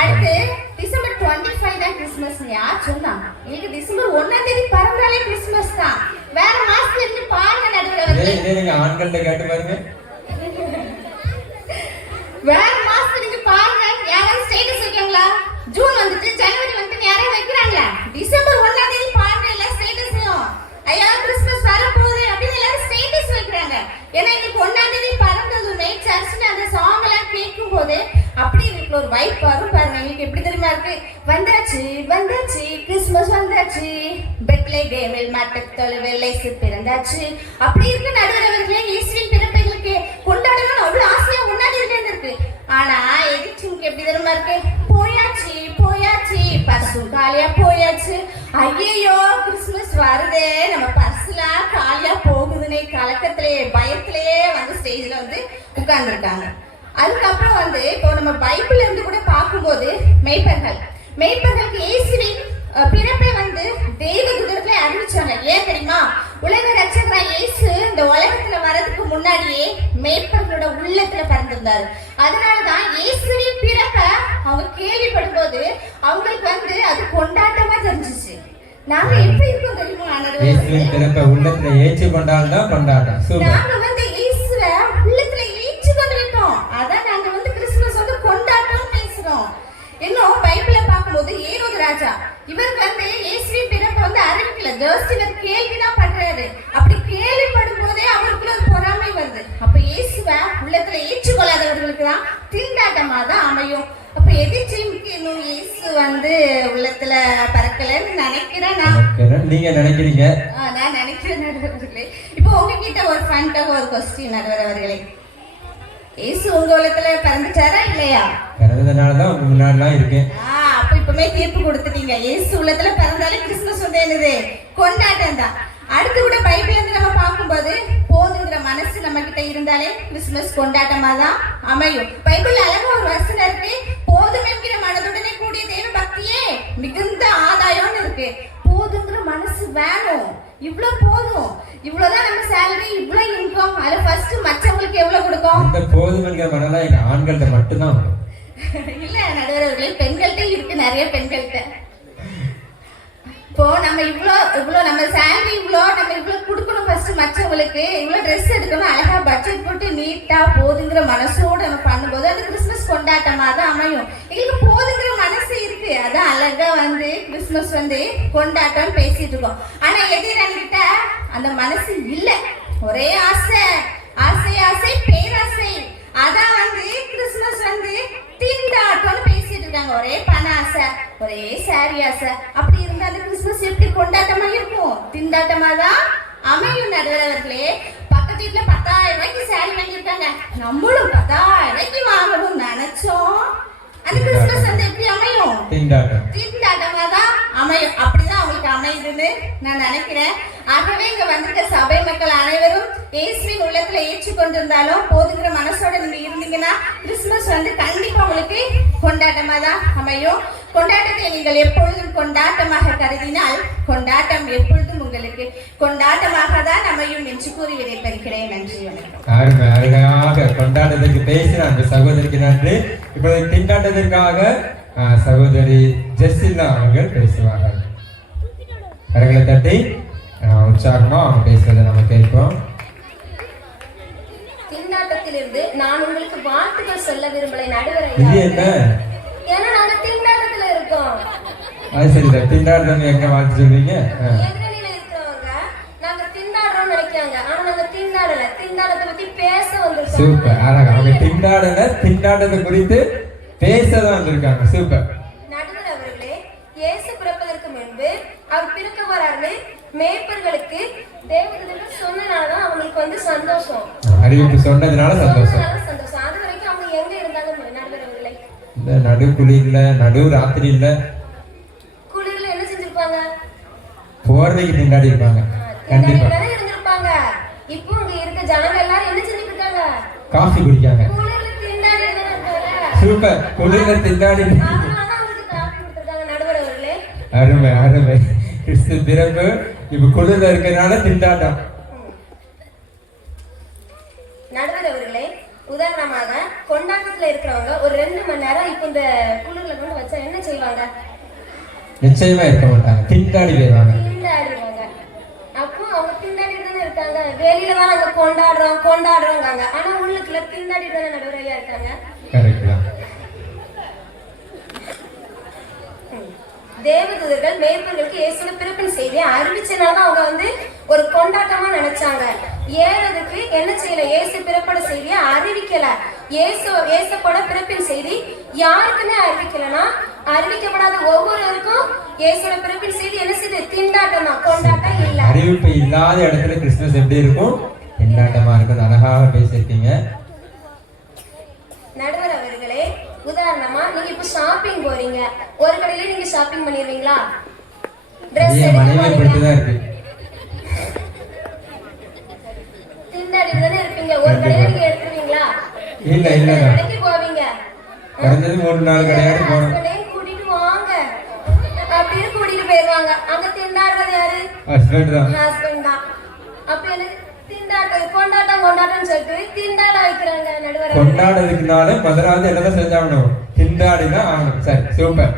அடுத்து டிசம்பர் 25 தான் கிறிஸ்துமஸ். யார் சொன்னா? எனக்கு டிசம்பர் 1ஆம் தேதி பிறந்தாலே கிறிஸ்துமஸ் தான். வேற மாசத்துல இருந்து பாருங்க நடுவுல ஆண்கள்ட்ட கேட்டு பாருங்க. வேற மாசத்துல நீங்க பாருங்க, யாராவது ஸ்டேட்டஸ் வைக்கீங்களா? ஜூன் வந்துட்டு ஜனவரி வந்துட்டு யாராவது வைக்கிறாங்களா? டிசம்பர் 1ஆம் தேதி பாருங்க எல்லா ஸ்டேட்டஸையும். ஐயா கிறிஸ்துமஸ் வர போகுது அப்படின்னு எல்லாரும் ஸ்டேட்டஸ் வைக்கிறாங்க. ஏன்னா இன்னைக்கு 1ஆம் தேதி பிறந்ததுமே சர்ச்ல அந்த சாங் எல்லாம் கேட்கும் போது அப்படி எனக்கு ஒரு வைப் வரும் பாருங்க. எங்களுக்கு எப்படி தெரியுமா இருக்கு? வந்தாச்சு வந்தாச்சு கிறிஸ்துமஸ் வந்தாச்சு, பெத்லகேமில் மாட்டுத்தொழுவில் இயேசு பிறந்தாச்சு. அப்படி இருக்கு நடுவரவர்களே, இயேசுவின் பிறப்பைகளுக்கு கொண்டாடணும் அவ்வளவு ஆசையா முன்னாடி இருக்கு. ஆனா எதிர்ச்சிக்கு எப்படி தெரியுமா இருக்கு? போயாச்சு போயாச்சு, பர்சும் காலியா போயாச்சு. ஐயோ கிறிஸ்துமஸ் வருதே, நம்ம பர்சுலாம் காலியா போகுதுன்னு கலக்கத்திலே பயத்திலேயே வந்து ஸ்டேஜ்ல வந்து உட்கார்ந்துருக்காங்க. அதுக்கப்புறம் வந்து இப்போ நம்ம பைபிள்ல இருந்து கூட பார்க்கும்போது மெய்ப்பர்களுக்கு இயேசுவின் பிறப்பை வந்து தேவதூதர்களே அறிவிச்சாங்க. ஏன் தெரியுமா? உலக ரட்சகரா இயேசு இந்த உலகத்துல வரதுக்கு முன்னாடியே மெய்ப்பர்களோட உள்ளத்துல பிறந்திருந்தாரு. அதனாலதான் இயேசுவின் பிறப்ப அவங்க கேள்விப்படும் போது அவங்களுக்கு வந்து அது கொண்டாட்டமா தெரிஞ்சிச்சு. நாங்க எப்படி இருக்கோம் தெரியுமா? உள்ளத்துல ஏற்றி கொண்டால்தான் கொண்டாட்டம். நாங்க வந்து இயேசுவ உள்ளத்துல ஏற்றி கொண்டு விட்டோம். அதான் நாங்க வந்து கிறிஸ்துமஸ் வந்து கொண்டாட்டம் பேசுறோம். இன்னும் பைபிள பார்க்கும்போது ஏரோது ராஜா இவர் வந்து இயேசுவின் பிறப்பை வந்து அறிவிக்கல, ஜஸ்ட் இவர் கேள்விதான் பண்றாரு. அப்படி கேள்விப்படும் போதே அவருக்குள்ள ஒரு பொறாமை வருது. அப்ப இயேசுவ உள்ளத்துல ஏற்றுக்கொள்ளாதவர்களுக்கு தான் திண்டாட்டமா தான் அமையும். அப்ப எதிர்ச்சிக்கு இன்னும் இயேசு வந்து உள்ளத்துல பறக்கலன்னு நினைக்கிறேன். நீங்க நினைக்கிறீங்க? நான் நினைக்கிறேன் நடுவர்களே. இப்போ உங்ககிட்ட ஒரு ஃபன்டாக ஒரு கொஸ்டின் நடுவரவர்களே, இயேசு உங்க உள்ளத்துல பிறந்துட்டாரா இல்லையா? பிறந்ததுனாலதான் உங்க முன்னாடிலாம் இருக்கேன். அப்ப இப்பமே தீர்ப்பு கொடுத்துட்டீங்க. இயேசு உள்ளத்துல பிறந்தாலே கிறிஸ்துமஸ் வந்து என்னது? கொண்டாட்டம் தான். அடுத்து கூட பைபிள்ல இருந்து நம்ம பார்க்கும்போது போதுங்கிற மனசு நம்ம கிட்ட இருந்தாலே கிறிஸ்துமஸ் கொண்டாட்டமா தான் அமையும். பைபிள்ல அழகா ஒரு வசனம் இருக்கு, போதும் என்கிற மனதுடனே கூடிய தேவ பக்தியே மிகுந்த ஆதாயம்னு இருக்கு. போதுங்கிற மனசு வேணும். இவ்வளவு போதும், இவ்வளவுதான் நம்ம சேலரி, இவ்வளவு அந்த போதுமென்கிற மனலாம் எங்க ஆண்கள்ட்ட மட்டும்தான் உண்டு. இல்ல நடுவர்களே, பெண்கள்கிட்ட இருக்கு, நிறைய பெண்கள்கிட்ட. இப்போ நம்ம இவ்வளோ நம்ம சேலரி நம்ம இவ்வளோ கொடுக்கணும், ஃபர்ஸ்ட் மற்றவங்களுக்கு இவ்வளோ ட்ரெஸ் எடுக்கணும், அழகா பட்ஜெட் போட்டு நீட்டா போதுங்கிற மனசோட நம்ம பண்ணும்போது அது கிறிஸ்மஸ் கொண்டாட்டமா தான் அமையும். எங்களுக்கு போதுங்கிற மனசு இருக்கு, அதான் அழகா கிறிஸ்மஸ் கொண்டாட்டம் பேசிட்டு இருக்கோம். ஆனா எதிராளிகிட்ட அந்த மனசு இல்ல, ஒரே ஆசை ஆசை ஆசை பேராசை. அதான் கிறிஸ்மஸ் திண்டாட்டம்னு பேசிட்டு இருக்காங்க. ஒரே பண ஆசை, ஒரே சாரி ஆசை. அப்படி இருந்தா அந்த கிறிஸ்மஸ் எப்படி கொண்டாட்டமா இருக்கும்? திண்டாட்டமா தான் அமையும். நடுவர்களே, பக்கத்து வீட்டுல 10,000 ரூபாய்க்கு சாரி வாங்கியிருக்காங்க, நம்மளும் 10,000 ரூபாய்க்கு வாங்கணும்னு நினைச்சோம். அந்த கிறிஸ்மஸ் எப்படி அமையும்? திண்டாட்டமா தான் அமையும். அப்படிதான் அவங்களுக்கு அமையுதுன்னு நான் நினைக்கிறேன். ஆகவே இங்க வந்திருக்க சபை மக்கள் அனைவரும் இயேசுவின் உள்ளத்துல ஏற்றுக்கொண்டிருந்தாலும் போதுங்கிற மனசோட நீங்க இருந்தீங்கன்னா கிறிஸ்மஸ் கண்டிப்பா உங்களுக்கு கொண்டாட்டமா தான் அமையும். கொண்டாட்டத்தை நீங்கள் எப்பொழுதும் கொண்டாட்டமாக கருதினால் கொண்டாட்டம் எப்பொழுதும் உங்களுக்கு கொண்டாட்டமாக தான் அமையும் என்று கூறி விடைபெறுகிறேன். நன்றி, வணக்கம். அழகாக கொண்டாட்டத்திற்கு பேசின அந்த சகோதரிக்கு நன்றி. இப்பொழுது திண்டாட்டத்திற்காக சகோதரி ஜெசில்லா அவர்கள் பேசுவார்கள். கரங்களை தட்டி உற்சாகமா அவங்க பேசுறதை நம்ம கேட்போம். திண்டாட்டத்திலிருந்து நான் உங்களுக்கு வாழ்த்துக்கள் சொல்ல விரும்பலை நடுவரை. இது என்ன? ஏன்னா நாங்க திண்டாட்டத்துல இருக்கோம். அது சரிதான். திண்டாட்டம் எங்க வாழ்த்து சொல்றீங்க? எதிரணியில இருக்கிறவங்க நாங்க திண்டாடுறோம்னு நினைக்கிறாங்க, ஆனா நாங்க திண்டாடல, திண்டாட்டத்தை பத்தி பேச வந்திருக்கோம். சூப்பர், அழகா. அவங்க திண்டாடல, திண்டாட்டத்தை குறித்து பேசதான் வந்திருக்காங்க. சூப்பர். நடுவர் அவர்களே, இயேசு பிறப்பதற்கு முன்பு அவர் பிறக்க வராரு மேய்ப்பர்களுக்கு தேவதூதர்கள் சொன்னனாலதான் அவங்களுக்கு சந்தோஷம். அறிவிப்பு சொன்னதுனால சந்தோஷம். அது வரைக்கும் அவங்க எங்க இருந்தாங்க நடுவர் அவர்களே? இந்த நடு குளிர்ல, நடு ராத்திரி இல்ல, குளிர்ல என்ன செஞ்சிருப்பாங்க? போர்வைக்கு திண்டாடி இருப்பாங்க. கண்டிப்பா இருந்திருப்பாங்க. இப்போ அங்க இருக்க ஜனங்க எல்லாரும் என்ன செஞ்சுட்டு இருக்காங்க? காஃபி குடிக்காங்க. குளிர்ல திண்டாடி இருக்காங்க. சூப்பர், குளிர்ல திண்டாடி நடுவர் அவர்களே. அருமை அருமை. கிறிஸ்து பிறப்பு இப்ப குளிர்ல இருக்கிறதுனால திண்டாட்டம். நடுவர் அவர்களே, உதாரணமாக கொண்டாட்டத்துல இருக்கிறவங்க ஒரு 2 மணி நேரம் இப்ப இந்த குளிர்ல கொண்டு வச்சா என்ன செய்வாங்க? நிச்சயமா இருக்க மாட்டாங்க, திண்டாடி போயிடுவாங்க. திண்டாடிடுவாங்க. அப்போ அவங்க திண்டாடி தானே இருக்காங்க. வெளியில தான் நாங்க கொண்டாடுறோங்காங்க, ஆனா உள்ளுக்குள்ள திண்டாடி தானே நடுவரையா இருக்காங்க. கரெக்ட் தான். தேவதூதர்கள் மேய்ப்பர்களுக்கு இயேசுவோட பிறப்பின் செய்தியை அறிவிச்சனால அவங்க ஒரு கொண்டாட்டமா நினைச்சாங்க. ஏறதுக்கு என்ன செய்யல? இயேசு பிறப்போட செய்தியை அறிவிக்கல. இயேசுவோட பிறப்பின் செய்தி யாருக்குமே அறிவிக்கலன்னா அறிவிக்கப்படாத ஒவ்வொருவருக்கும் இயேசுவோட பிறப்பின் செய்தி என்ன செய்யுது? திண்டாட்டமா, கொண்டாட்டம் இல்ல. அறிவிப்பு இல்லாத இடத்துல கிறிஸ்துமஸ் எப்படி இருக்கும்? திண்டாட்டமா இருக்கும். அழகாக பேசிருக்கீங்க நடுவர் அவர்களே. உதாரணமா நீங்க இப்ப ஷாப்பிங் போறீங்க, ஒரு கடையில நீங்க ஷாப்பிங் பண்ணிடுவீங்களா? ட்ரெஸ் திண்டாடி தானே இருப்பீங்க. ஒரு கடையில நீங்க எடுத்துருவீங்களா? இல்ல இல்ல, கடைக்கு போவீங்க, குறைஞ்சது 3-4 கடையாவது போறோம். கூட்டிட்டு வாங்க அப்படின்னு கூட்டிட்டு போயிருவாங்க. அங்க திண்டாடுறது யாரு? ஹஸ்பண்ட் தான். ஹஸ்பண்ட் தான். அப்ப என்ன திண்டாட்டம், கொண்டாட்டம் சொல்லிட்டு திண்டாட வைக்கிறாங்க நடுவர். கொண்டாடுறதுக்குனால முதலாவது என்னதான் செஞ்சாகணும்? திண்டாடிதான் ஆகணும். சரி, சூப்பர்.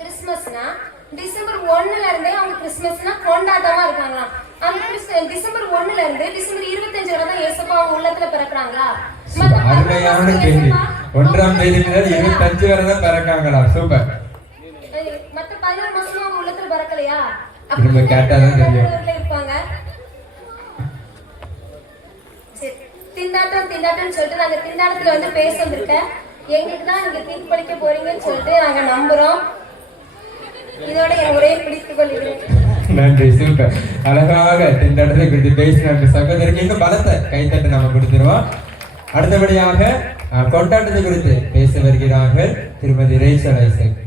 கிறிஸ்மஸ்னா டிசம்பர் 1ல இருந்தே அவங்க கிறிஸ்மஸ்னா கொண்டாட்டமா இருக்காங்களாம். அந்த டிசம்பர் 1ல இருந்து டிசம்பர் 25 வரை தான் இயேசுப்பா அவங்க உள்ளத்துல பிறக்குறாங்களா? அருமையான கேள்வி. 1ஆம் தேதி முதல் 25 வரை தான் பிறக்காங்களா? சூப்பர். மத்த 11 மாசமா அவங்க உள்ளத்துல பிறக்கலையா? நம்ம கேட்டாதான் தெரியும். இருப்பாங்க. திண்டாட்டம் சொல்லிட்டு நாங்க திண்டாட்டத்துல பேச வந்திருக்கேன். எங்களுக்கு தான் நீங்க தீர்ப்பளிக்க போறீங்கன்னு சொல்லிட்டு நாங்க நம்புறோம். இதோட என் உரையை பிடித்துக் கொள்கிறேன். நன்றி, சூப்பர். அழகாக திண்டாட்டத்தை குறித்து பேசின சகோதரிக்கு இன்னும் பலத்தை கைத்தட்டு நம்ம கொடுத்துருவோம். அடுத்தபடியாக கொண்டாட்டத்தை குறித்து பேச வருகிறார்கள் திருமதி ரேச்சல் ஐசக்.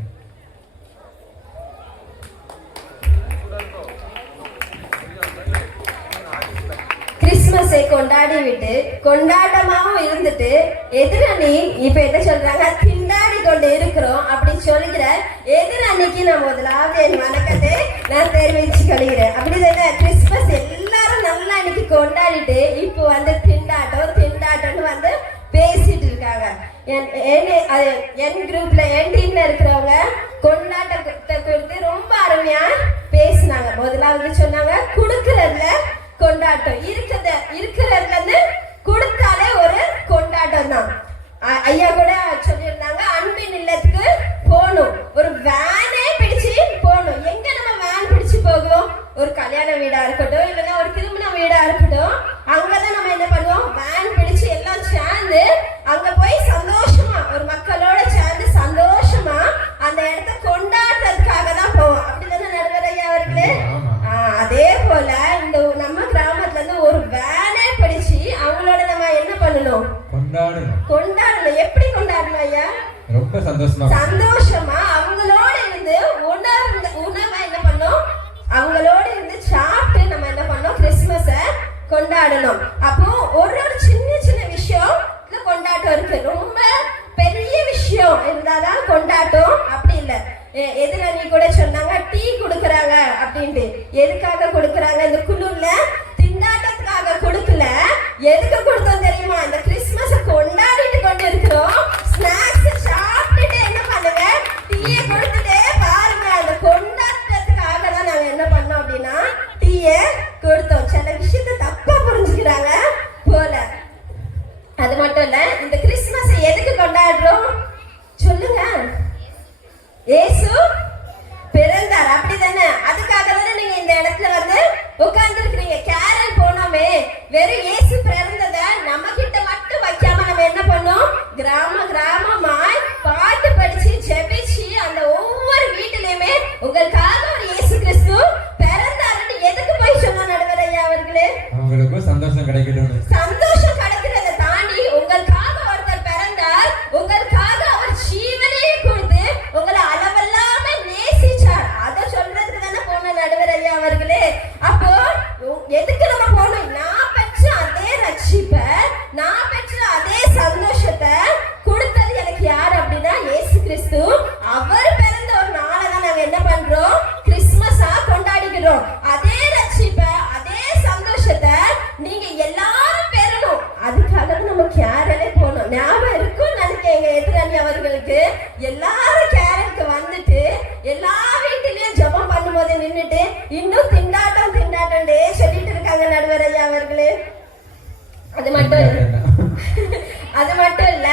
கிறிஸ்துமஸை கொண்டாடி விட்டு கொண்டாட்டமாவும் இருந்துட்டு எதிரணி இப்ப என்ன சொல்றாங்க? திண்டாடி கொண்டு இருக்கிறோம் அப்படின்னு சொல்லுகிற எதிரணிக்கு நான் முதலாவது என் வணக்கத்தை நான் தெரிவிச்சு கொள்கிறேன். அப்படிதானே? கிறிஸ்துமஸ் எல்லாரும் நல்லா இன்னைக்கு கொண்டாடிட்டு இப்போ திண்டாட்டம்னு என் குரூப்ல என் டீம்ல இருக்கிறவங்க கொண்டாட்டத்தை குறித்து ரொம்ப அருமையா பேசினாங்க. முதலாவது சொன்னாங்க கொடுக்கறதுல கொண்டாட்டம், இருக்கிறதுல இருந்து கொடுத்தாலே ஒரு கொண்டாட்டம் தான். ஐயா கூட சொல்லியிருந்தாங்க அன்பின் இல்லத்துக்கு போகணும், ஒரு வேனே பிடிச்சு போகணும். எங்க நம்ம வேன் பிடிச்சு போகும்? ஒரு கல்யாண வீடா இருக்கட்டும், இல்லைன்னா ஒரு திருமண வீடா இருக்கட்டும், அங்கதான் நம்ம என்ன பண்ணுவோம், வேன் பிடிச்சு எல்லாம் சேர்ந்து அங்க போய் சந்தோஷமா ஒரு மக்களோட சேர்ந்து சந்தோஷமா அந்த இடத்த கொண்டாடுறதுக்காக தான் போவோம். அப்படிதானே நடுவர் ஐயா அவர்களே? அதே போல இந்த நம்ம கிராமத்துல இருந்து ஒரு வேனே பிடிச்சு அவங்களோட நம்ம என்ன பண்ணணும், கொண்டாடணும். எப்படி கொண்டாடணும் ஐயா? ரொம்ப சந்தோஷமா அவங்களோட இருந்து உணவை என்ன பண்ணோம், அவங்களோட இருந்து சாப்பிட்டு நம்ம என்ன பண்ணோம், கிறிஸ்துமஸ கொண்டாடணும். அப்போ ஒரு சின்ன சின்ன விஷயம் கொண்டாட்டம் இருக்கு. ரொம்ப பெரிய விஷயம் இருந்தாதான் கொண்டாட்டம் அப்படி இல்ல. எதிரணி கூட சொன்னாங்க டீ கொடுக்கறாங்க அப்படின்ட்டு. எதுக்காக கொடுக்கறாங்க? இந்த குளிர்ல திண்டாட்டத்துக்காக கொடுக்கல. எதுக்கு கொடுத்தோம் தெரியுமா? இந்த கிறிஸ்துமஸ கொண்டாடிட்டு கொண்டு இருக்கிறோம். ஸ்நாக்ஸ் சாப்பிட்டுட்டு என்ன பண்ணுங்க, டீயை கொடுத்துட்டே பாருங்க. அந்த கொண்டாட்டத்துக்காக தான் நாங்க என்ன பண்ணோம் அப்படின்னா டீயை கொடுத்தோம். சில விஷயத்த தப்பா புரிஞ்சுக்கிறாங்க போல. அது மட்டும் இல்ல, இந்த கிறிஸ்துமஸ் எதுக்கு கொண்டாடுறோம் சொல்லுங்க? இயேசு பிறந்தார், அப்படிதானே? அதுக்காக தானே நீங்க இந்த இடத்துல வந்து உட்கார்ந்து இருக்கிறீங்க. கேரல் போனோமே, வெறும் இயேசு பிறந்ததை நம்ம கிட்ட மட்டும் வைக்காம நம்ம என்ன பண்ணோம், கிராமமாய் பாட்டு படிச்சு ஜெபிச்சு அந்த ஒவ்வொரு வீட்டிலையுமே உங்களுக்காக ஒரு இயேசு கிறிஸ்து பிறந்தாருன்னு எதுக்கு போய் சொன்னோம் நடுவர் ஐயா அவர்களே? அவங்களுக்கு சந்தோஷம் கிடைக்கணும். சந்தோஷம் கிடைக்கிறத தாண்டி உங்களுக்காக ஒருத்தர் பிறந்தார், உங்களுக்காக அவர் ஜீவனே கொடுத்து உங்களை அளவில்லாம நேசிச்சார். அதை சொல்றதுக்கு தானே போன நடுவர் ஐயா அவர்களே. அப்போ எதுக்கு நம்ம போனோம்? நான் பெற்ற அதே ரட்சிப்பை, நான் பெற்ற அதே சந்தோஷத்தை கொடுத்தது எனக்கு யார் அப்படின்னா இயேசு கிறிஸ்து. அவர் பிறந்த ஒரு நாளை தான் நாங்க என்ன பண்றோம், கிறிஸ்துமஸா கொண்டாடிக்கிறோம். அதே ரட்சிப்பை, அதே சந்தோஷத்தை நீங்க எல்லாரும் பெறணும். அதுக்காக நம்ம கேரளே போனோம். ஞாபகம் இருக்கும் நினைக்கிறேன் எங்க எதிரணி அவர்களுக்கு. எல்லாரும் கேரளுக்கு வந்துட்டு எல்லா வீட்டிலயும் ஜெபம் பண்ணும்போது நின்றுட்டு இன்னும் திண்டாட்டம் சொல்லிட்டு இருக்காங்க நடுவர் ஐயா அவர்களே. அது மட்டும் இல்ல,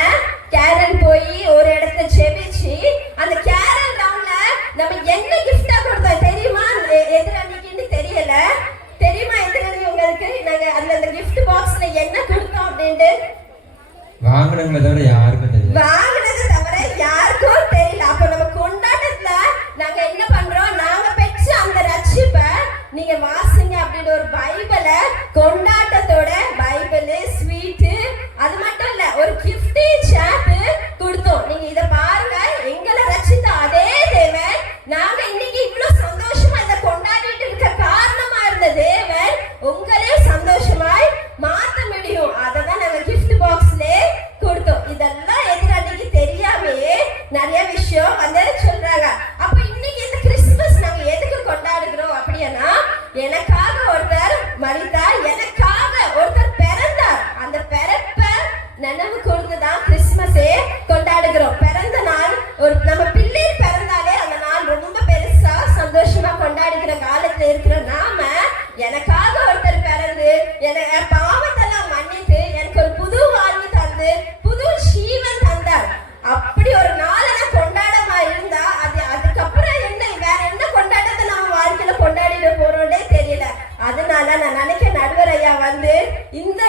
கேரல் போய் ஒரு இடத்துல ஜெபிச்சு அந்த கேரல் ரவுண்ட்ல நம்ம என்ன கிஃப்டா கொடுத்தோம் தெரியுமா? எதிரணிக்குன்னு தெரியல. தெரியுமா எதிரணி உங்களுக்கு? நாங்க அந்த கிஃப்ட் பாக்ஸ்ல என்ன கொடுத்தோம் அப்படின்ட்டு வாங்குனவங்கள தவிர யாருக்கும் தெரியல. வாங்குனது தவிர யாருக்கும் தெரியல. அப்ப நம்ம கொண்டாட்டத்துல நாங்க என்ன பண்றோம், நாங்க பெற்ற அந்த ரட்சிப்பை நீங்க வாசிங்க அப்படின்னு ஒரு பைபிளை கொண்டாட்டத்தோட பைபிள் ஸ்வீட், அது மட்டும் இல்ல ஒரு கிஃப்ட் சாட் கொடுத்தோம். நீங்க இத பாருங்க, எங்களை ரட்சித்த அதே தேவன் நாங்க இன்னைக்கு இவ்வளவு சந்தோஷமா இதை கொண்டாடிட்டு இருக்க காரணமா இருந்த தேவன் உங்களையும் சந்தோஷமாய் மாத்த முடியும். அததான் நாங்க கிஃப்ட் பாக்ஸ்ல கொடுத்தோம். இதெல்லாம் எதிராளிக்கு தெரியாமையே நிறைய விஷயம் வந்து சொல்றாங்க. அப்ப இன்னைக்கு இந்த கிறிஸ்துமஸ் நாங்க எதுக்கு கொண்டாடுகிறோம் அப்படின்னா, எனக்காக ஒருத்தர் மரித்தார், எனக்காக ஒருத்தர் பிறந்தார். அந்த பிறப்ப நினைவு கூர்ந்துதான் கிறிஸ்துமஸே கொண்டாடுகிறோம். பிறந்த நாள் ஒரு நம்ம பிள்ளை பிறந்தாலே அந்த நாள் ரொம்ப பெருசா சந்தோஷமா கொண்டாடுகிற காலத்துல இருக்கிற நாம, எனக்காக ஒருத்தர் பிறந்து எனக்கு பாவத்தெல்லாம் மன்னித்து எனக்கு ஒரு புது வாழ்வு தந்து புது ஜீவன் தந்தார். அப்படி ஒரு நாளை கொண்டாடமா இருந்தா அதுக்கப்புறம் என்ன வேற என்ன கொண்டாட்டத்தை நம்ம வாழ்க்கையில கொண்டாடிட போறோம்னே தெரியல. அதனால நான் நினைக்க நடுவர் ஐயா வந்து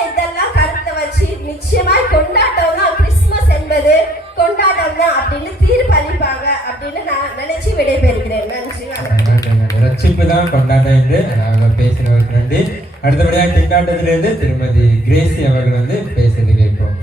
இதெல்லாம் கருத்தை வச்சு நிச்சயமா கொண்டாட்டம் தான், கிறிஸ்துமஸ் என்பது கொண்டாட்டம் தான் அப்படின்னு தீர்ப்பளிப்பாங்க அப்படின்னு நான் நினைச்சு விடைபெறுகிறேன். நன்றி. ரட்சிப்பு தான் கொண்டாட்டம் என்று நாங்கள் பேசினவர் நன்றி. அடுத்தபடியாக திண்டாட்டத்திலிருந்து திருமதி கிரேசி அவர்கள் வந்து பேசுறது கேட்போம்.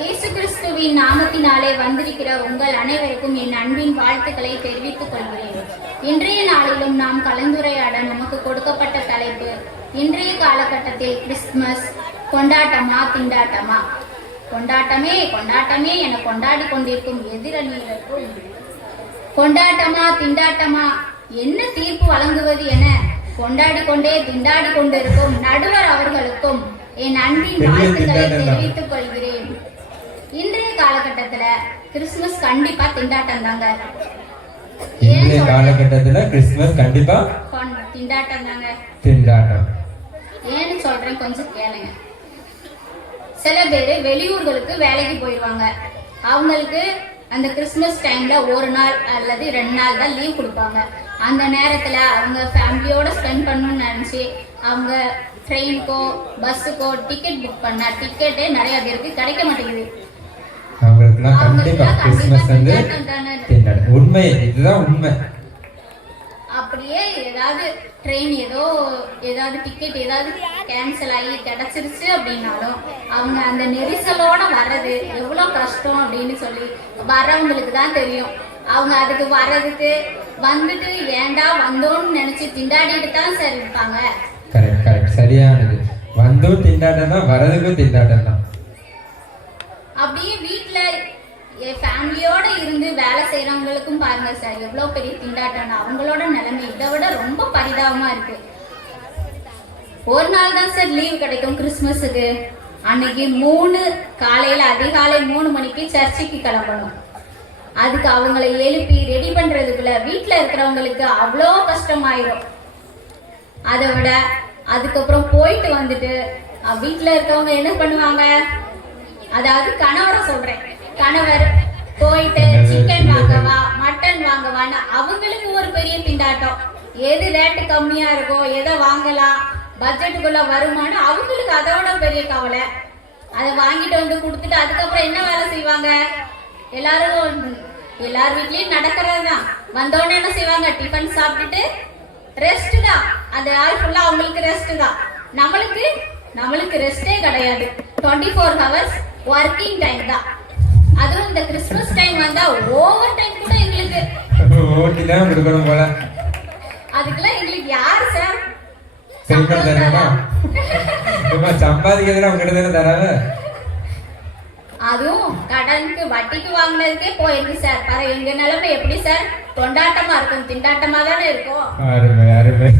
இயேசு கிறிஸ்துவின் நாமத்தினாலே வந்திருக்கிற உங்கள் அனைவருக்கும் என் அன்பின் வாழ்த்துக்களை தெரிவித்துக் கொள்கிறேன். இன்றைய நாளிலும் நாம் கலந்துரையாட நமக்கு கொடுக்கப்பட்ட தலைப்பு, இன்றைய காலகட்டத்தில் கிறிஸ்துமஸ் கொண்டாட்டமா திண்டாட்டமா? கொண்டாட்டமே கொண்டாட்டமே என கொண்டாடி கொண்டிருக்கும் எதிரணியினருக்கும் கொண்டாட்டமா திண்டாட்டமா, என்ன தீர்ப்பு வழங்குவது என கொண்டாடி கொண்டே திண்டாடி கொண்டிருக்கும் நடுவர் அவர்களுக்கும் என் அன்பின் பெரிய வாழ்த்துக்களை திண்டாட்டம் தான். தெரிவித்துக் கொள்கிறேன். இன்றைய காலகட்டத்துல கிறிஸ்துமஸ் கண்டிப்பா திண்டாட்டம் தாங்க. இன்றைய காலகட்டத்துல கிறிஸ்துமஸ் கண்டிப்பா திண்டாட்டம் தாங்க. திண்டாட்டம். ஏன்னு சொல்றேன், கொஞ்சம் கேளுங்க. சில பேர் வெளியூர்களுக்கு வேலைக்கு போயிடுவாங்க. அவங்களுக்கு அந்த கிறிஸ்மஸ் டைம்ல ஒரு நாள் அல்லது 2 நாள் தான் லீவ் கொடுப்பாங்க. அந்த நேரத்துல அவங்க ஃபேமிலியோட ஸ்பெண்ட் பண்ணணும்னு நினைச்சு அவங்க ட்ரெயினுக்கோ பஸ்ஸுக்கோ டிக்கெட் புக் பண்ணா டிக்கெட்டே நிறைய பேருக்கு கிடைக்க மாட்டேங்குது. அவங்களுக்குலாம் கண்டிப்பா கிறிஸ்துமஸ் வந்து திண்டாட்டம். உண்மை, இதுதான் உண்மை. அப்படியே ஏதாவது ட்ரெயின் ஏதாவது டிக்கெட் ஏதாவது கேன்சல் ஆகி கிடைச்சிருச்சு அப்படின்னாலும் அவங்க அந்த நெரிசலோட வர்றது எவ்வளோ கஷ்டம் அப்படின்னு சொல்லி வர்றவங்களுக்கு தான் தெரியும். அவங்க அதுக்கு வர்றதுக்கு வந்துட்டு ஏண்டா வந்தோன்னு நினைச்சு திண்டாடிட்டு தான் சார் இருப்பாங்க. கரெக்ட் கரெக்ட், சரியானது. வந்தும் திண்டாட்டம் தான், வரதுக்கும் திண்டாட்டம் தான். அப்படியே வீட்டுல ஃபேமிலியோட இருந்து வேலை செய்யறவங்களுக்கும் பாருங்க சார் எவ்வளவு பெரிய திண்டாட்டம். அவங்களோட நிலைமை இதை விட ரொம்ப பரிதாபமா இருக்கு. ஒரு நாள் தான் சார் லீவ் கிடைக்கும் கிறிஸ்துமஸுக்கு. அன்னைக்கு காலையில அதிகாலை 3 மணிக்கு சர்ச்சுக்கு கிளம்பணும். அதுக்கு அவங்களை எழுப்பி ரெடி பண்றதுக்குள்ள வீட்டுல இருக்கிறவங்களுக்கு அவ்வளோ கஷ்டமாயிரும். அதை விட அதுக்கப்புறம் போயிட்டு வந்துட்டு வீட்டுல இருக்கவங்க என்ன பண்ணுவாங்க, அதாவது கணவரை சொல்றேன், கணவர் போயிட்டு சிக்கன் வாங்கவா மட்டன் வாங்கவான்னு அவங்களுக்கு ஒரு பெரிய திண்டாட்டம். எது ரேட்டு கம்மியா இருக்கோ எதை வாங்கலாம் பட்ஜெட்டுக்குள்ள வருமானு அவங்களுக்கு அதோட பெரிய கவலை. அதை வாங்கிட்டு வந்து கொடுத்துட்டு அதுக்கப்புறம் என்ன வேலை செய்வாங்க, எல்லார் வீட்லயும் நடக்கிறது தான். வந்தோடனே என்ன செய்வாங்க, டிஃபன் சாப்பிட்டுட்டு ரெஸ்ட் தான். அந்த நாள் ஃபுல்லா அவங்களுக்கு ரெஸ்ட் தான். நம்மளுக்கு ரெஸ்டே கிடையாது. 24 ஹவர்ஸ் ஒர்க்கிங் டைம் தான். அதுவும் இந்த கிறிஸ்துமஸ் டைம் வந்தா ஓவர் டைம் கூட எங்களுக்கு ஓட்டி தான் கொடுக்கணும் போல. அதுக்கெல்லாம் எங்களுக்கு யாரு சார் சம்பளம் தராமா? சம்பாதிக்கிறதுல அவங்க கிட்ட தானே தராங்க. அதுவும் கடனுக்கு வட்டிக்கு வாங்கினதுக்கே போயிருக்கு சார். பாரு எங்க நிலைமை எப்படி சார், கொண்டாட்டமா இருக்கும் திண்டாட்டமா தானே இருக்கும். அருமை அருமை.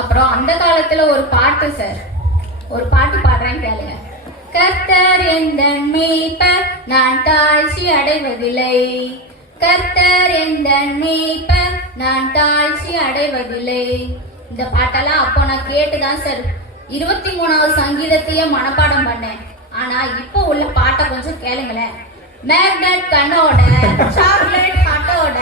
அப்புறம் அந்த காலத்துல ஒரு பாட்டு சார், ஒரு பாட்டு பாடுறேன் கேளுங்க. கர்த்தர் எந்தன் மேய்ப்பர் நான் தாழ்ச்சி அடைவதில்லை, கர்த்தர் எந்தன் மேய்ப்பர் நான் தாழ்ச்சி அடைவதில்லை. இந்த பாட்டெல்லாம் அப்போ நான் கேட்டுதான் சார் 23வது சங்கீதத்தையே மனப்பாடம் பண்ணேன். ஆனா இப்போ உள்ள பாட்டை கொஞ்சம் கேளுங்களேன். மேக்னட் கண்ணோட சாக்லேட் ஹாட்டோட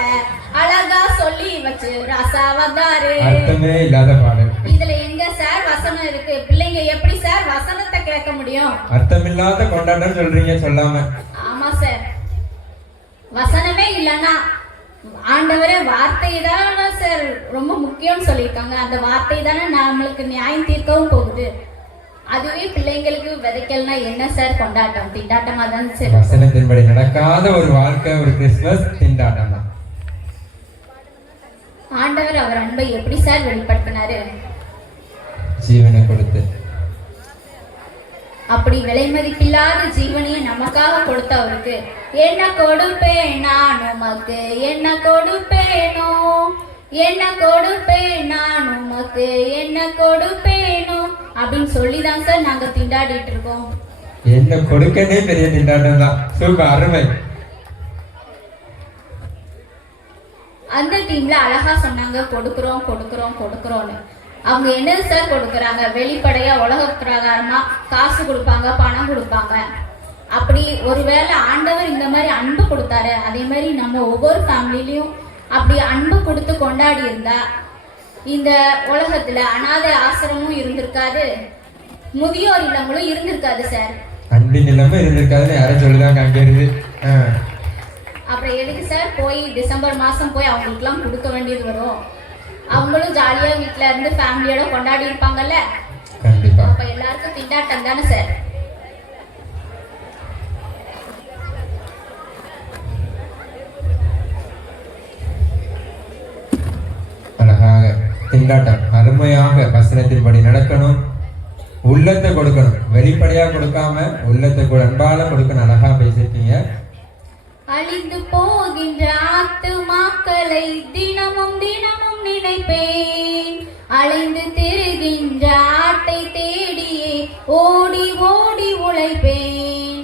அழகா சொல்லி வச்சு ரசா வந்தாரு. அர்த்தமே இல்லாத பாடல். இதுல எங்க சார் வசனம் இருக்கு? பிள்ளைங்க எப்படி சார் வசனத்தை கேட்க முடியும்? அர்த்தமில்லாத கொண்டாட்டம் சொல்றீங்க சொல்லாம. ஆமா சார், வசனமே இல்லைன்னா ஆண்டவரே வார்த்தை தானே சார் ரொம்ப முக்கியம்னு சொல்லியிருக்காங்க. அந்த வார்த்தை தானே நம்மளுக்கு நியாயம் தீர்க்கவும் போகுது. அதுவே பிள்ளைங்களுக்கு விதைக்கலனா என்ன சார் கொண்டாட்டம்? திண்டாட்டமா தான் சார். வசனத்தின்படி நடக்காத ஒரு வாழ்க்கை ஒரு கிறிஸ்துமஸ் திண்டாட்டம் தான். ஆண்டவர் அவர் அன்பை எப்படி சார் வெளிப்படுத்தினாரு? ஜீவனை கொடுத்து. அப்படி விலை மதிப்பில்லாத ஜீவனையை நமக்காக கொடுத்தவருக்கு என்ன கொடுப்பேன் நான் உமக்கு, என்ன கொடுப்பேனோ, என்ன கொடுப்பேன் நான் உமக்கு, என்ன கொடுப்பேனோ அப்படின்னு சொல்லிதான் சார் நாங்க திண்டாடிட்டு இருக்கோம். என்ன கொடுக்கனே பெரிய திண்டாட்டம் தான். சூப்பர், அருமை. அந்த டீம்ல அழகா சொன்னாங்க கொடுக்குறோம் கொடுக்குறோம் கொடுக்குறோம்னு. அவங்க என்ன சார் கொடுக்குறாங்க? வெளிப்படையா உலக பிரகாரமா காசு கொடுப்பாங்க, பணம் கொடுப்பாங்க. அப்படி ஒருவேளை ஆண்டவர் இந்த மாதிரி அன்பு கொடுத்தாரு, அதே மாதிரி நம்ம ஒவ்வொரு ஃபேமிலிலையும் அப்படி அன்பு கொடுத்து கொண்டாடி இருந்தா இந்த உலகத்துல அனாதை ஆசிரமும் இருந்திருக்காது, முதியோர் இல்லங்களும் இருந்திருக்காது சார். அன்பின் நிலைமை இருந்திருக்காதுன்னு யாரும் சொல்லுதாங்க அங்க இருந்து. அப்புறம் எதுக்கு சார் போய் டிசம்பர் மாசம் போய் அவங்களுக்குலாம் கொடுக்க வேண்டியது வரும்? அவங்களும் ஜாலியா வீட்டுல இருந்து ஃபேமிலியோட கொண்டாடி இருப்பாங்கல்ல. கண்டிப்பா. அப்ப எல்லாருக்கும் திண்டாட்டம் தானே சார். அழகாக திண்டாட்டம் அருமையாக வசனத்தின்படி நடக்கணும். உள்ளத்தை கொடுக்கணும், வெளிப்படையா கொடுக்காம உள்ளத்தை அன்பால கொடுக்கணும். அழகா பேசிருக்கீங்க. அழிந்து போகின்ற ஆத்துமாக்களை தினமும் தினமும் நினைப்பேன். அலைந்து திரிகின்ற ஆட்டை தேடியே ஓடி ஓடி உழைப்பேன்.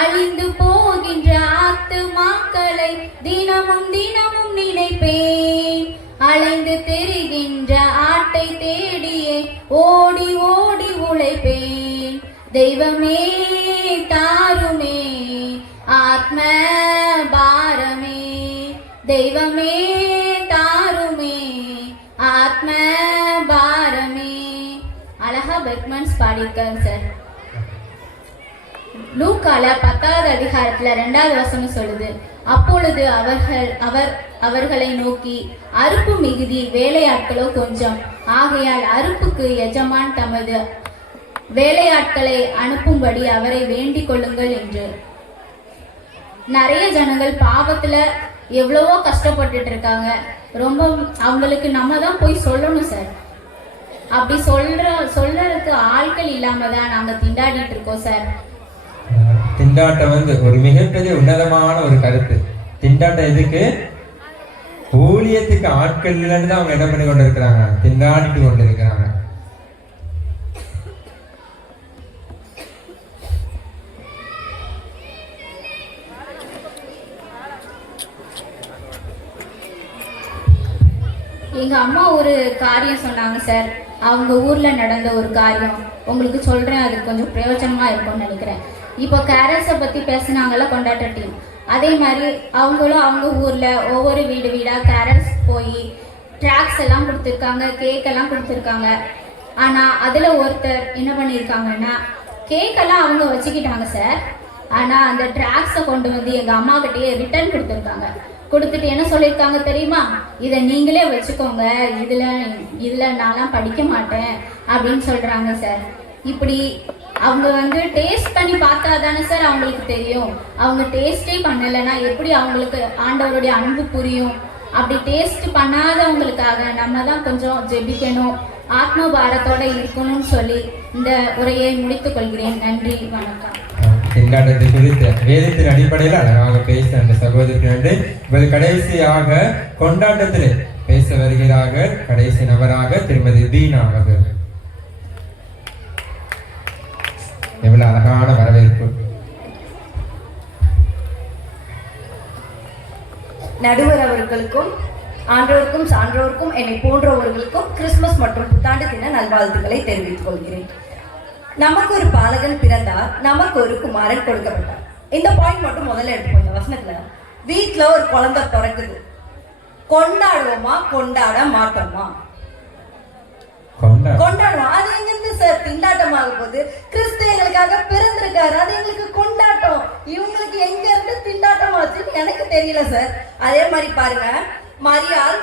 அழிந்து போகின்ற ஆத்துமாக்களை தினமும் தினமும் நினைப்பேன். அலைந்து திரிகின்ற ஆட்டை தேடியே ஓடி ஓடி உழைப்பேன். தெய்வமே தாருமே ஆத்ம பாரமே, தெய்வமே தாருமே ஆத்ம பாரமே. அழகா பெக்மன்ஸ் பாடியிருக்காங்க சார். லூக்கால 10வது அதிகாரத்துல 2வது வசனம் சொல்லுது, அப்பொழுது அவர்களை நோக்கி, அறுப்பு மிகுதி, வேலையாட்களோ கொஞ்சம். ஆகையால் அறுப்புக்கு எஜமான் தமது வேலையாட்களை அனுப்பும்படி அவரை வேண்டிக் கொள்ளுங்கள் என்று. நிறைய ஜனங்கள் பாவத்துல எவ்வளவோ கஷ்டப்பட்டுட்டு இருக்காங்க. ரொம்ப அவங்களுக்கு நம்ம தான் போய் சொல்லணும் சார். அப்படி சொல்றதுக்கு ஆட்கள் இல்லாம தான் நாங்க திண்டாடிட்டு இருக்கோம் சார். திண்டாட்டம் ஒரு மிகப்பெரிய உன்னதமான ஒரு கருத்து. திண்டாட்டம் எதுக்கு? ஊழியத்துக்கு ஆட்கள் இல்லைன்னு தான் அவங்க என்ன பண்ணி கொண்டு இருக்கிறாங்க, திண்டாடிட்டு கொண்டு இருக்கிறாங்க. எங்க அம்மா ஒரு காரியம் சொன்னாங்க சார். அவங்க ஊர்ல நடந்த ஒரு காரியம் உங்களுக்கு சொல்றேன், அது கொஞ்சம் பிரயோஜனமா இருக்கும்னு நினைக்கிறேன். இப்போ கேரல்ஸை பத்தி பேசினாங்கல்ல கொண்டாட்ட டீம், அதே மாதிரி அவங்களும் அவங்க ஊர்ல ஒவ்வொரு வீடு வீடா கேரல்ஸ் போய் ட்ராக்ஸ் எல்லாம் கொடுத்துருக்காங்க, கேக் எல்லாம் கொடுத்துருக்காங்க. ஆனா அதுல ஒருத்தர் என்ன பண்ணியிருக்காங்கன்னா, கேக்கெல்லாம் அவங்க வச்சுக்கிட்டாங்க சார். ஆனா அந்த ட்ராக்ஸை கொண்டு வந்து எங்க அம்மா கிட்டேயே ரிட்டர்ன் கொடுத்துருக்காங்க. கொடுத்துட்டு என்ன சொல்லியிருக்காங்க தெரியுமா, இதை நீங்களே வச்சுக்கோங்க, இதுல நான்லாம் படிக்க மாட்டேன் அப்படின்னு சொல்றாங்க சார். இப்படி அவங்க டேஸ்ட் பண்ணி பார்த்தா தானே சார் அவங்களுக்கு தெரியும். அவங்க டேஸ்டே பண்ணலைன்னா எப்படி அவங்களுக்கு ஆண்டவருடைய அன்பு புரியும்? அப்படி டேஸ்ட் பண்ணாதவங்களுக்காக நம்ம தான் கொஞ்சம் ஜெபிக்கணும், ஆத்ம பாரத்தோட இருக்கணும்னு சொல்லி இந்த உரையை முடித்துக் கொள்கிறேன். நன்றி, வணக்கம். திண்டாட்டத்தை குறித்து வேதத்தின் அடிப்படையில் அழகாக பேச அந்த சகோதரி கடைசியாக கொண்டாட்டத்தில் பேச வருகிறார்கள். கடைசி நபராக திருமதி தீனா அவர்கள். எவ்வளவு அழகான வரவேற்பு. நடுவர் அவர்களுக்கும் ஆன்றோருக்கும் சான்றோருக்கும் என்னை போன்றவர்களுக்கும் கிறிஸ்துமஸ் மற்றும் புத்தாண்டு தின நல்வாழ்த்துக்களை தெரிவித்துக் கொள்கிறேன். நமக்கு ஒரு பாலகன் பிறந்தார், நமக்கு ஒரு குமாரன் கொடுக்கப்பட்டார். இந்த பாயிண்ட் மட்டும் முதல்ல எடுத்துக்கோங்க. வசனத்துல வீட்டுல ஒரு குழந்தை பிறக்குது, கொண்டாடுவோமா கொண்டாட மாட்டோமா? கொண்டாடுவோம். அது எங்கிருந்து சார் திண்டாட்டமாக போகுது? கிறிஸ்து எங்களுக்காக பிறந்திருக்காரு, அது எங்களுக்கு கொண்டாட்டம். இவங்களுக்கு எங்க இருந்து திண்டாட்டம் ஆச்சுன்னு எனக்கு தெரியல சார். அதே மாதிரி பாருங்க, மரியாள்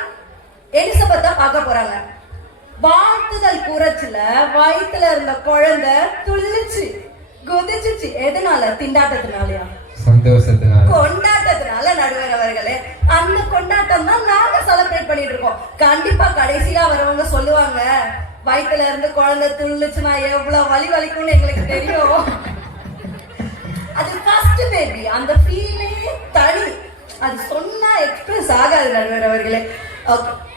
எலிசபெத்தை பார்க்க போறாங்க. வாழ்த்துதல் கூறச்சுல வயிற்றுல இருந்த குழந்தை துள்ளிச்சு குதிச்சுச்சு. எதனால? திண்டாட்டத்தினாலயா? சந்தோஷத்தினால, கொண்டாட்டத்தினால. நடுவர் அவர்களே, அந்த கொண்டாட்டம் தான் நாங்க செலிப்ரேட் பண்ணிட்டு இருக்கோம். கண்டிப்பா கடைசியா வரவங்க சொல்லுவாங்க, வயிற்றுல இருந்து குழந்தை துள்ளுச்சுன்னா எவ்வளவு வலி வலிக்கும்னு எங்களுக்கு தெரியும். அது ஃபர்ஸ்ட் பேபி, அந்த ஃபீலே தனி. அது சொன்னா எக்ஸ்பிரஸ் ஆகாது நடுவர் அவர்களே.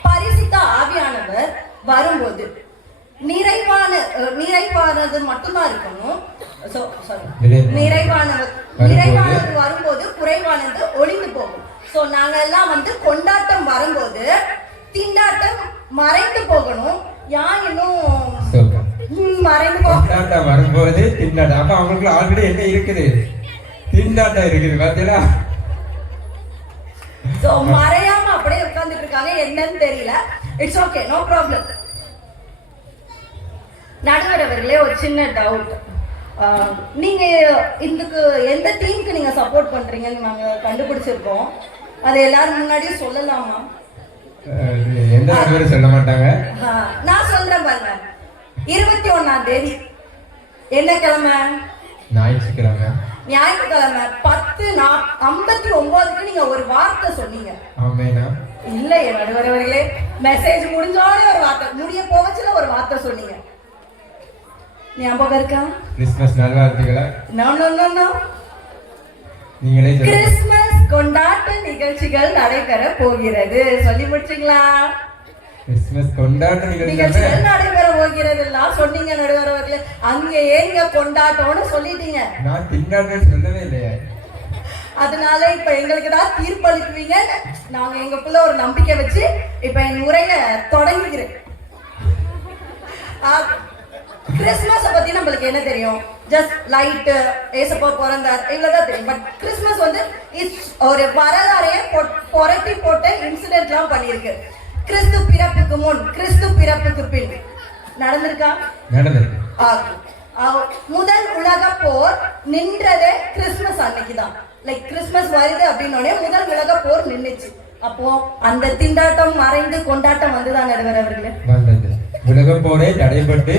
பரிசுத்த ஆவியானவர் வரும்போது நிறைவானது மட்டும்தான் இருக்கணும். நிறைவானது வரும்போது குறைவானது ஒளிந்து போகும். சோ நாங்க எல்லாம் கொண்டாட்டம் வரும்போது திண்டாட்டம் மறைந்து போகணும். யார் இன்னும் மறைந்து கொண்டாட்டம் வரும்போது திண்டாட்டம். அப்ப அவங்களுக்கு ஆல்ரெடி என்ன இருக்குது? திண்டாட்டம் இருக்குது. பாத்தீங்களா? சோ மறையாம அப்படியே உட்கார்ந்துட்டு இருக்காங்க, என்னன்னு தெரியல. It's okay, no problem. நடுவர் அவர்களே, ஒரு சின்ன டவுட். நீங்க இதுக்கு எந்த டீமுக்கு நீங்க சப்போர்ட் பண்றீங்கன்னு நாங்க கண்டுபிடிச்சிருக்கோம். அதை எல்லாரும் முன்னாடியும் சொல்லலாமா? எந்த நடுவரும் சொல்ல மாட்டாங்க. நான் சொல்றேன் பாருங்க. 21ஆம் தேதி என்ன கிழமை? ஞாயிற்றுக்கிழமை. ஞாயிற்றுக்கிழமை 10:59 நீங்க ஒரு வார்த்தை சொன்னீங்க. ஆமேனா? இல்ல நடுவர் அவர்களே, மெசேஜ் முடிஞ்சோடனே ஒரு வார்த்தை, முடிய போவச்சுல ஒரு வார்த்தை சொன்னீங்க. ஞாபகம் இருக்கா? கிறிஸ்துமஸ் நல்வாழ்த்துக்களை நோ நோ நோ நோ, நீங்களே கிறிஸ்துமஸ் கொண்டாட்ட நிகழ்ச்சிகள் நடைபெற போகிறது. சொல்லி முடிச்சிங்களா? கிறிஸ்துமஸ் கொண்டாட்ட நிகழ்ச்சி நிகழ்ச்சிகள் நடைபெற போகிறது எல்லாம் சொன்னீங்க நடுவர் அவர்களே. அங்க ஏங்க கொண்டாட்டம்னு சொல்லிட்டீங்க. நான் திண்டாட்டம் சொல்லவே இல்லையே. அதனால இப்ப எங்களுக்கு தான் தீர்ப்பளிக்குவீங்க. நாங்க எங்களுக்குள்ள ஒரு நம்பிக்கை வச்சு இப்ப என் உரைய தொடங்குகிறேன். கிறிஸ்துமஸ் பத்தி நம்மளுக்கு என்ன தெரியும்? ஜஸ்ட் லைட், ஏசப்பா பிறந்தார், இவ்வளவுதான் தெரியும். பட் கிறிஸ்துமஸ் வந்து ஒரு வரலாறைய புரட்டி போட்ட இன்சிடென்ட்லாம் பண்ணிருக்கு. கிறிஸ்து பிறப்புக்கு முன், கிறிஸ்து பிறப்புக்கு பின் நடந்திருக்கா? நடந்திருக்கு. முதல் உலக போர் நின்றதே கிறிஸ்துமஸ் அன்னைக்குதான். லைக் கிறிஸ்துமஸ் வருது அப்படின்னோடனே முதல் உலக போர் நின்னுச்சு. அப்போ அந்த திண்டாட்டம் மறைந்து கொண்டாட்டம் வந்துதான் நடுவர் அவர்களே. வந்தது. உலக போரே தடைபட்டு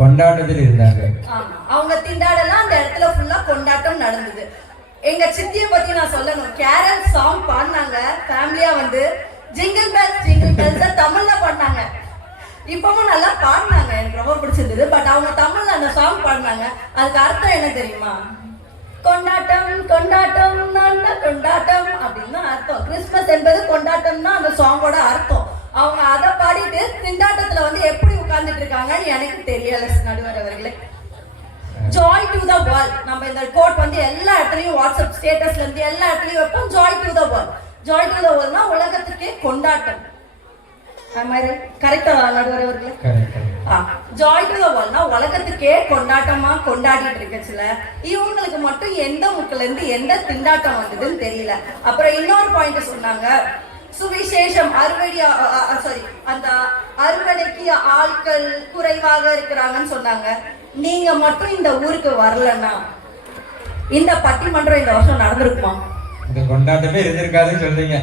கொண்டாட்டத்தில் இருந்தாங்க. அவங்க திண்டாடலாம், அந்த இடத்துல ஃபுல்லா கொண்டாட்டம் நடந்தது. எங்க சித்தியை பத்தி நான் சொல்லணும். கேரல் சாங் பாடினாங்க ஃபேமிலியா வந்து. ஜிங்கிள் பெல்ஸ் தமிழ்ல பாடினாங்க. இப்பவும் நல்லா பாடினாங்க, எனக்கு ரொம்ப பிடிச்சிருந்தது. பட் அவங்க தமிழ்ல அந்த சாங் பாடினாங்க. அதுக்கு அர்த்தம் என்ன தெரியுமா? கொண்டாட்டம் கொண்டாட்டம் நல்ல கொண்டாட்டம் அப்படின்னு அர்த்தம். கிறிஸ்துமஸ் என்பது கொண்டாட்டம் தான் அந்த சாங்கோட அர்த்தம். அவங்க அதை பாடிட்டு திண்டாட்டத்துல வந்து எப்படி உட்கார்ந்துட்டு இருக்காங்கன்னு எனக்கு தெரியல நடுவர் அவர்களே. ஜாய் டு த வேர்ல்ட், நம்ம இந்த கோட் வந்து எல்லா இடத்துலயும் வாட்ஸ்அப் ஸ்டேட்டஸ்ல இருந்து எல்லா இடத்துலயும் வைப்போம். Joy to the world. Joy to the வேர்ல்ட்னா உலகத்துக்கே கொண்டாட்டம். கரெக்டா நடுவர் அவர்களே? ஜாய் டு த வேர்ல்ட்னா உலகத்துக்கே கொண்டாட்டமா கொண்டாடிட்டு இருக்கச்சுல இவங்களுக்கு மட்டும் எந்த முக்கில இருந்து எந்த திண்டாட்டம் வந்ததுன்னு தெரியல. அப்புறம் இன்னொரு பாயிண்ட் சொன்னாங்க, சுவிசேஷம் அந்த அறுவடைக்கு ஆட்கள் குறைவாக இருக்கிறாங்கன்னு சொன்னாங்க. நீங்க மட்டும் இந்த ஊருக்கு வரலன்னா இந்த பட்டிமன்றம் இந்த வருஷம் நடந்திருக்குமா? இந்த கொண்டாட்டமே இருந்திருக்காதுன்னு சொல்றீங்க.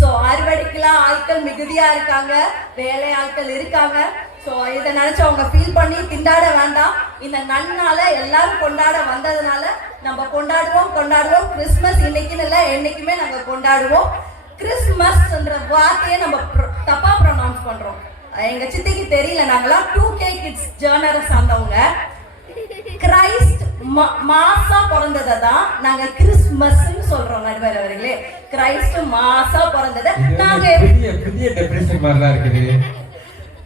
சோ அறுவடைக்கெல்லாம் ஆட்கள் மிகுதியா இருக்காங்க, வேலை ஆட்கள் இருக்காங்க. சோ இதை நினைச்சு அவங்க ஃபீல் பண்ணி திண்டாட வேண்டாம். இந்த நன்னால எல்லாரும் கொண்டாட வந்ததுனால நம்ம கொண்டாடுவோம். கிறிஸ்துமஸ் இன்னைக்குன்னு இல்லை, என்னைக்குமே நாங்க கொண்டாடுவோம். கிறிஸ்துமஸ்ன்ற வார்த்தையை நம்ம தப்பா ப்ரொனவுன்ஸ் பண்றோம். எங்க சித்திக்கு தெரியல, நாங்களாம் 2K கிட்ஸ் ஜேர்னரை சார்ந்தவங்க. கிரைஸ்ட் மாசா பிறந்ததை தான் நாங்க கிறிஸ்துமஸ் சொல்றோம் நடுவர் அவர்களே. கிரைஸ்ட் மாசா பிறந்ததை நாங்க புதிய டெஃபினிஷன் மாதிரிலாம் இருக்குது.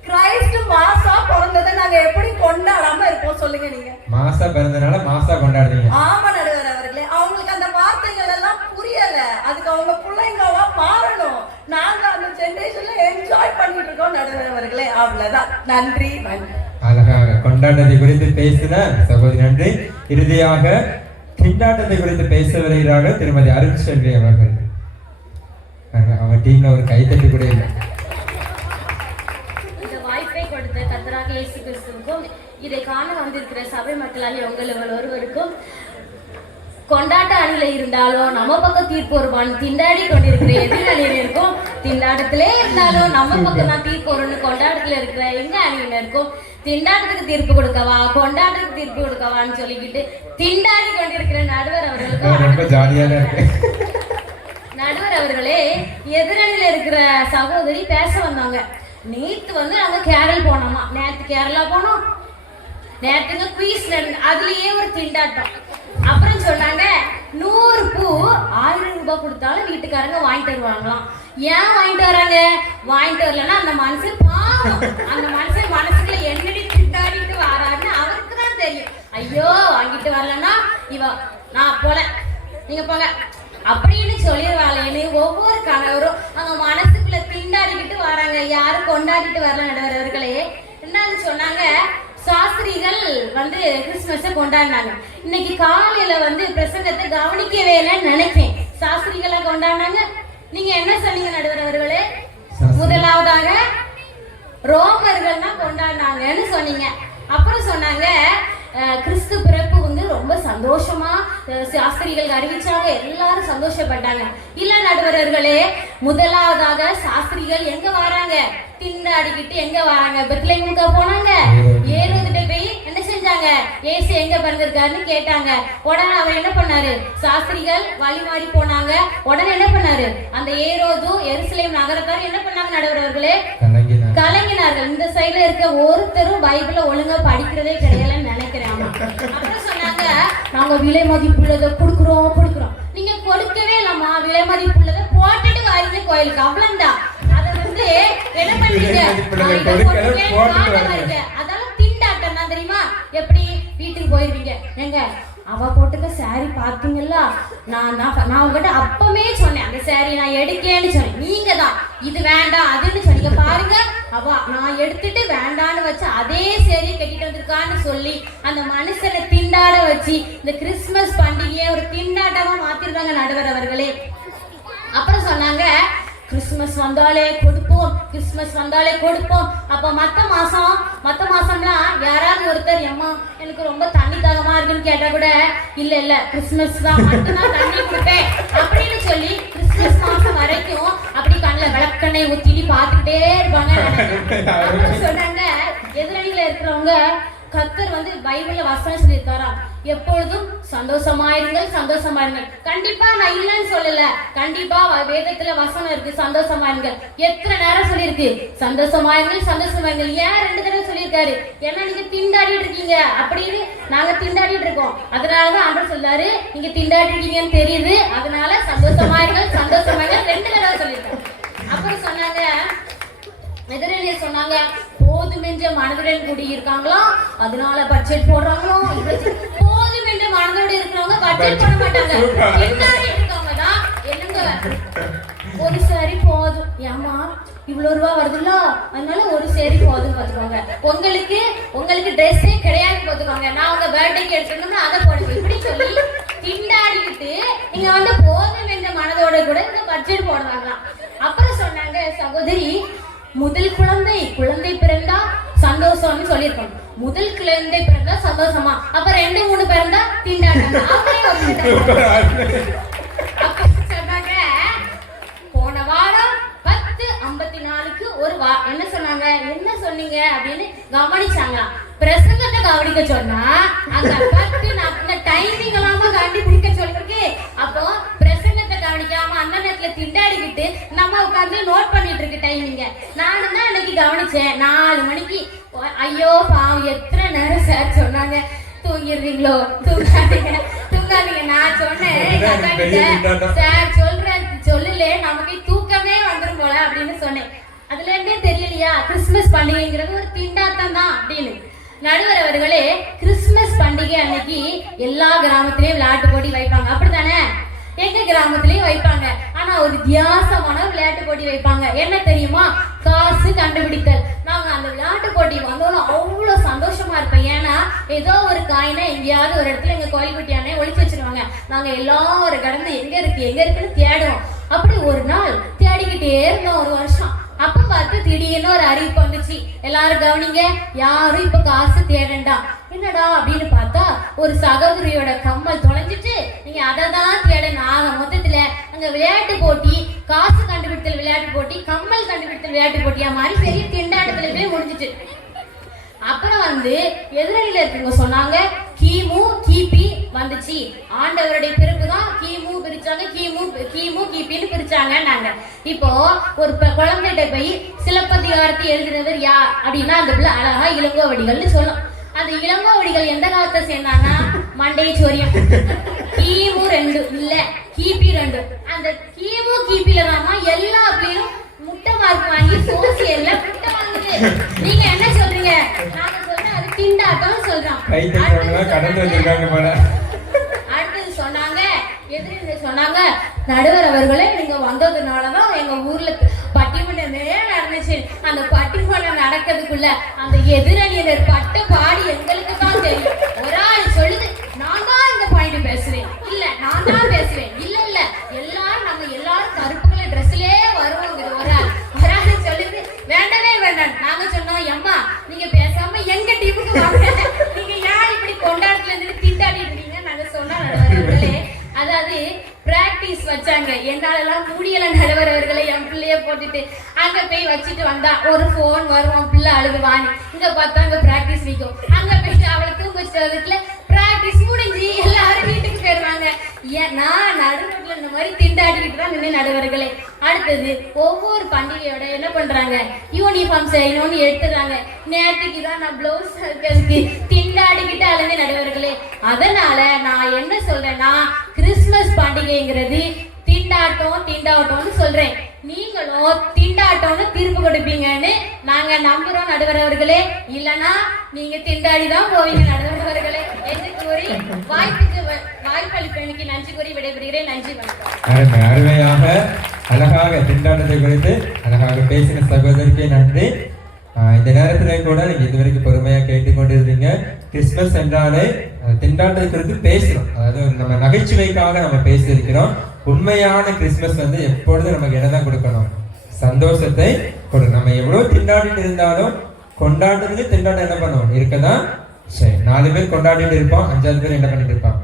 கிரைஸ்ட் மாசா பிறந்ததை நாங்க எப்படி கொண்டாடாம இருப்போம் சொல்லுங்க நீங்க? மாசா பிறந்தனால மாசா கொண்டாடுறீங்க. ஆமா நடுவர் அவர்களே, அவங்களுக்கு அந்த வார்த்தைகள் எல்லாம் புரியல. அதுக்கு அவங்க பிள்ளைங்களா மாறணும். நாங்க அந்த ஜெனரேஷன்ல என்ஜாய் பண்ணிட்டு இருக்கோம் நடுவர் அவர்களே. அவ்வளவுதான். நன்றி. அழகாக கொண்டாட்டத்தை குறித்து பேசின சகோதரி நன்றி. இறுதியாக திண்டாட்டத்தை குறித்து பேச வருகிறார்கள் திருமதி அருட்செல்வி அவர்கள். அவங்க டீம்ல ஒரு கைத்தட்டி கூட இல்லை. இந்த வாய்ப்பை கொடுத்த கர்த்தராகிய இயேசு கிறிஸ்துவுக்கும் இதை காண வந்திருக்கிற சபை மக்களால் உங்கள் ஒருவருக்கும் கொண்டாட்ட அணியில இருந்தாலும் நம்ம பக்கம் தீர்ப்பு வருவான் திண்டாடி கொண்டிருக்கிற எதிரணியினருக்கும், திண்டாட்டத்திலே இருந்தாலும் நம்ம பக்கம் தான் தீர்ப்பு வரும்னு கொண்டாட்டத்துல இருக்கிற எங்க அணியினருக்கும், திண்டாட்டத்துக்கு தீர்ப்பு கொடுக்கவா கொண்டாட்டத்துக்கு தீர்ப்பு கொடுக்கவான்னு சொல்லிக்கிட்டு திண்டாடி கொண்டிருக்கிற நடுவர் அவர்களுக்கும் நடுவர் அவர்களே, எதிரணியில இருக்கிற சகோதரி பேச வந்தாங்க. நேத்து வந்து நாங்க கேரள் போனோமா, நேற்று கேரளா போனோம், நேற்றுங்க குயிஸ் அதுலயே ஒரு திண்டாட்டம். அப்புறம் சொன்னாங்க 100 பூ 1000 ரூபாய் கொடுத்தாலும் வீட்டுக்காரங்க வாங்கிட்டு வருவாங்களாம். ஏன் வாங்கிட்டு வராங்க? வாங்கிட்டு வரலன்னா அந்த மனுஷன் பாவம், அந்த மனுஷன் மனசுக்குள்ள என்னடி திண்டாடிட்டு வராருன்னு அவருக்கு தான் தெரியும். ஐயோ வாங்கிட்டு வரலன்னா நான் போல நீங்க போல அப்படின்னு சொல்லிடுவாங்களேன்னு ஒவ்வொரு கணவரும் அவங்க மனசுக்குள்ள திண்டாடிக்கிட்டு வராங்க. யாரும் கொண்டாடிட்டு வரல நடுவர் அவர்களே. என்னன்னு சொன்னாங்க, சாஸ்திரிகள் வந்து கிறிஸ்துமஸை கொண்டாடினாங்க. இன்னைக்கு காலையில வந்து பிரசங்கத்தை கவனிக்கவே இல்லைன்னு நினைக்கிறேன். சாஸ்திரிகளா கொண்டாடினாங்க. நீங்க என்ன சொன்னீங்க நடுவர் அவர்களே? முதலாவதாக ரோமர்கள் தான் கொண்டாடினாங்கன்னு சொன்னீங்க. அப்புறம் சொன்னாங்க கிறிஸ்து பிறப்பு வந்து ரொம்ப சந்தோஷமா சாஸ்திரிகள் அறிவிச்சாங்க, எல்லாரும் சந்தோஷப்பட்டாங்க. இல்ல நடுவர்களே, முதலாவதாக சாஸ்திரிகள் எங்க வராங்க? திண்டாடிக்கிட்டு எங்க வராங்க? பெத்லகேமுக்கு போனாங்க. ஏரோதுட்ட போய் என்ன செஞ்சாங்க? ஏசு எங்க பிறந்திருக்காருன்னு கேட்டாங்க. உடனே அவர் என்ன பண்ணாரு? சாஸ்திரிகள் வழி மாறி போனாங்க. உடனே என்ன பண்ணாரு? அந்த ஏரோதும் எருசலேம் நகரத்தாரும் என்ன பண்ணாங்க நடுவர்களே? கலங்கினார்கள். இந்த சைடுல இருக்க ஒருத்தரும் பைபிள ஒழுங்கா படிக்கிறதே கிடையாதுன்னு நினைக்கிறேன். அப்புறம் சொன்னாங்க, நாங்க விலை மதிப்புள்ளதை கொடுக்குறோம். கோயிலுக்கு அவ்வளவுதான். அதை வந்து என்ன பண்றீங்க? அதெல்லாம் திண்டாட்டம் தான் தெரியுமா? எப்படி வீட்டுக்கு போயிருவீங்க, எங்க அவ போட்டுக்க சாரி பாத்தீங்களா, நான் உங்ககிட்ட அப்பவே சொன்னேன் அந்த சாரி நான் எடுக்கேன்னு சொன்னேன், நீங்க தான் இது வேண்டாம் அதுன்னு சொன்னீங்க பாருங்க. அவ நான் எடுத்துட்டு வேண்டான்னு வச்சு அதே சாரி கட்டிட்டு வந்திருக்கான்னு சொல்லி அந்த மனுஷனை திண்டாட வச்சு இந்த கிறிஸ்துமஸ் பண்டிகையை ஒரு திண்டாட்டமா மாத்திருக்காங்க நடுவர் அவர்களே. அப்புறம் சொன்னாங்க கிறிஸ்துமஸ் வந்தாலே கொடுப்போம், கிறிஸ்துமஸ் வந்தாலே கொடுப்போம். அப்ப மத்த மாசம்லாம் யாராவது ஒருத்தர் அம்மா எனக்கு ரொம்ப தண்ணி தாகமா இருக்குன்னு கேட்டா கூட இல்ல கிறிஸ்துமஸ் தான் மட்டும்தான் தண்ணி கொடுப்பேன் அப்படின்னு சொல்லி கிறிஸ்துமஸ் மாசம் வரைக்கும் அப்படி கண்ணில் விளக்கெண்ணெய் ஊத்தி பார்த்துக்கிட்டே இருப்பாங்க. அப்புறம் சொன்னாங்க எதிரணியில இருக்கிறவங்க கர்த்தர் வந்து பைபிள்ல வசனம் சொல்லியிருக்காரா, எப்பொழுதும் சந்தோஷமாயிருங்கள் சந்தோஷமாயிருங்கள். கண்டிப்பா நான் இல்லைன்னு சொல்லல, கண்டிப்பா வேதத்துல வசனம் இருக்கு சந்தோஷமாயிருங்கள். எத்தனை நேரம் சொல்லியிருக்கு சந்தோஷமாயிருங்கள் சந்தோஷமாயிருங்கள். ஏன் 2 தடவை சொல்லியிருக்காரு? ஏன்னா நீங்க திண்டாடிட்டு இருக்கீங்க அப்படின்னு நாங்க திண்டாடிட்டு இருக்கோம். அதனாலதான் ஆண்டவர் சொல்றாரு நீங்க திண்டாடி இருக்கீங்கன்னு தெரியுது, அதனால சந்தோஷமாயிருங்கள் சந்தோஷமாயிருங்கள் 2 தடவை சொல்லியிருக்காரு. அப்புறம் சொன்னாங்க எதிரே சொன்னாங்க போதுமென்ற மனதுடன் கூடி இருக்காங்களோ அதனால பட்ஜெட் போடுறாங்களோ. போதுமென்ற மனதோடு இருக்கிறவங்க பட்ஜெட் போட மாட்டாங்க, இருக்காங்க தான் என்னங்க ஒரு சாரி போதும், ஏமா இவ்வளவு ரூபா வருதுல்ல அதனால ஒரு சாரி போதும் பார்த்துக்கோங்க. உங்களுக்கு ட்ரெஸ்ஸே கிடையாது பார்த்துக்கோங்க, நான் உங்க பர்த்டேக்கு எடுத்துக்கணும்னா அதை போடுங்க இப்படி சொல்லி திண்டாடிக்கிட்டு நீங்க வந்து போதும் என்ற மனதோட கூட இந்த பட்ஜெட் போடுறாங்களாம். அப்புறம் சொன்னாங்க சகோதரி முதல் குழந்தை பிறந்தா சந்தோஷம்னு சொல்லியிருக்கோம். முதல் குழந்தை பிறந்தா சந்தோஷமா, அப்ப 2 3 பிறந்தா திண்டாட்டம். அப்ப சொன்னாங்க போன வாரம் 10:54க்கு ஒரு என்ன சொன்னாங்க, என்ன சொன்னீங்க அப்படின்னு கவனிச்சாங்க. பிரசங்கத்தை கவனிக்க சொன்னா அந்த 10 டைமிங் எல்லாம் கண்டுபிடிக்க சொல்லிருக்கு. அப்போ பிரசங்கத்தை கவனிக்காம அந்த நேரத்துல திண்டாடிக்கிட்டு நம்ம உட்காந்து நோட் பண்ணிட்டு இருக்கு டைமிங்க. நானும் தான் இன்னைக்கு கவனிச்சேன் 4 மணிக்கு. ஐயோ பாவம் எத்தனை நேரம் சார் சொன்னாங்க தூங்கிடுவீங்களோ, தூங்காதீங்க. நான் சொன்னேன் சார் சொல்லல நமக்கு தூக்கமே வந்துடும் போல அப்படின்னு சொன்னேன். அதுல இருந்தே தெரியலையா கிறிஸ்துமஸ் பண்டிகைங்கிறது ஒரு திண்டாட்டம் தான் அப்படின்னு. நடுவர் அவர்களே கிறிஸ்துமஸ் பண்டிகை அன்னைக்கு எல்லா கிராமத்திலயும் விளையாட்டு போட்டி வைப்பாங்க அப்படித்தானே? எங்க கிராமத்திலயும் வைப்பாங்க. ஆனா ஒரு வித்தியாசமான விளையாட்டு போட்டி வைப்பாங்க. என்ன தெரியுமா? காசு கண்டுபிடித்தல். நாங்க அந்த விளையாட்டு போட்டி வந்தோம் அவ்வளவு சந்தோஷமா இருப்போம். ஏன்னா ஏதோ ஒரு காயினை எங்கேயாவது ஒரு இடத்துல எங்க கோயில்குட்டி அண்ணன் ஒழிச்சு வச்சிருவாங்க. நாங்க எல்லாரும் கடந்து எங்க இருக்குன்னு தேடுவோம். அப்படி ஒரு நாள் தேடிக்கிட்டே இருந்தோம் ஒரு வருஷம். அப்ப பார்த்து திடீர்னு ஒரு அறிவிப்பு வந்துச்சு, எல்லாரும் கவனிங்க யாரும் இப்ப காசு தேடண்டாம். என்னடா அப்படின்னு பார்த்தா ஒரு சகோதரியோட கம்மல் தொலைஞ்சிட்டு நீங்க அதை தான் தேடணும். ஆக மொத்தத்துல அங்க விளையாட்டு போட்டி, காசு கண்டுபிடித்தல் விளையாட்டு போட்டி, கம்மல் கண்டுபிடித்தல் விளையாட்டு போட்டியா மாதிரி பெரிய திண்டாட்டத்துல போய் முடிஞ்சிட்டு. அப்புறம் வந்து எதிரணியில இருக்கவங்க சொன்னாங்க கிமு கிபி வந்துச்சு. ஆண்டவருடைய பிறப்பு தான் கிமு பிரிச்சாங்க, கிமு கிபின்னு பிரிச்சாங்க. நாங்க இப்போ ஒரு குழந்தைகிட்ட போய் சிலப்பதிகாரத்தை எழுதினவர் யார் அப்படின்னா அந்த பிள்ளை அழகா இளங்கோவடிகள்னு சொல்லும். அந்த இளங்கோவடிகள் எந்த காலத்தை சேர்ந்தாங்கன்னா மண்டை சோரியம். கிமு 2 இல்ல கிபி 2. அந்த கிமு கிபில தாமா எல்லா பிள்ளையும் முட்டை மார்க் வாங்கி சோசியல்ல முட்டை வாங்குது. நீங்க என்ன சொல்றீங்க? நாங்க சொல்றோம் அது திண்டாட்டம் சொல்றோம். அடுத்தது சொன்னாங்க எதிரி சொன்னாங்க நடுவர் அவர்களே நீங்க வந்ததுனாலதான் எங்க ஊர்ல பட்டிமன்றமே நடந்துச்சு. அந்த பட்டிமன்றம் நடக்கிறதுக்குள்ள அந்த எதிரணியினர் பட்ட பாடி எங்களுக்கு தான் தெரியும். ஒரு ஆள் சொல்லுது நான் தான் இந்த பாயிண்ட் பேசுறேன், இல்ல நான் தான் பேசுறேன், இல்ல நம்ம எல்லாரும் கருப்புகளை ட்ரெஸ்லயே வருவோம். ஒரு ஆள் சொல்லுது வேண்டவே வேண்டாம். நாங்க சொன்னோம் எம்மா நீங்க பேசாம எங்க டீமுக்கு வாங்க, நீங்க யார் இப்படி கொண்டாடத்துல இருந்து திண்டாடி இருக்கீங்க நாங்க சொன்னா நடுவர்களே. அதாவது பிராக்டிஸ் வச்சாங்க. என்னாலலாம் முடியல நடுவர் அவர்களை என் பிள்ளைய போட்டுட்டு அங்க போய் வச்சுட்டு வந்தா ஒரு போன் வரும், பிள்ளை அழுகுவானு. இங்க பார்த்தா அங்க பிராக்டிஸ் நிற்கும். அங்க போயிட்டு அவளை தூங்க வச்சுட்டு அதுக்குள்ள பிராக்டிஸ் முடிஞ்சு எல்லாரும் வீட்டுக்கு போயிடுவாங்க. நான் நடுவர்கள் இந்த மாதிரி திண்டாடிக்கிட்டு தான் நின்று நடுவர்களே. அடுத்தது ஒவ்வொரு பண்டிகையோட என்ன பண்றாங்க யூனிஃபார்ம் செய்யணும்னு எடுத்துறாங்க. நேற்றுக்கு தான் நான் பிளவுஸ் திண்டாடிக்கிட்டு அழுது நடுவர்களே. அதனால நான் என்ன சொல்றேன்னா கிறிஸ்துமஸ் பண்டிகைங்கிறது திண்டாட்டம்னு சொல்றேன். நீங்களும் திண்டாட்டம்னு தீர்ப்பு கொடுப்பீங்கன்னு நாங்க நம்புறோம் நடுவர் அவர்களே. இல்லனா நீங்க திண்டாடி தான் போவீங்க நடுவர் அவர்களே என்று கூறி வாய்ப்பளிப்பதற்கு நன்றி கூறி விடைபெறுகிறேன். நன்றி, வணக்கம். அருமை, அருமையாக அழகாக திண்டாட்டத்தை குறித்து அழகாக பேசின சகோதரிக்கு நன்றி. இந்த நேரத்துல கூட நீங்க இதுவரைக்கும் பொறுமையா கேட்டுக்கொண்டிருந்தீங்க. கிறிஸ்துமஸ் என்றாலே திண்டாட்டத்தை குறித்து பேசுறோம். அதாவது நம்ம நகைச்சுவைக்காக நம்ம பேசியிருக்கிறோம். உண்மையான கிறிஸ்துமஸ் வந்து எப்பொழுதும் நமக்கு என்னதான் கொடுக்கணும்? சந்தோஷத்தை கொடுக்கணும். நம்ம எவ்வளவு திண்டாடிட்டு இருந்தாலும் கொண்டாடுறதுல திண்டாட்டம் என்ன பண்ணுவோம்? இருக்கதான் சரி. 4 பேர் கொண்டாடிட்டு இருப்போம், 5வது பேர் என்ன பண்ணிட்டு இருப்பாங்க?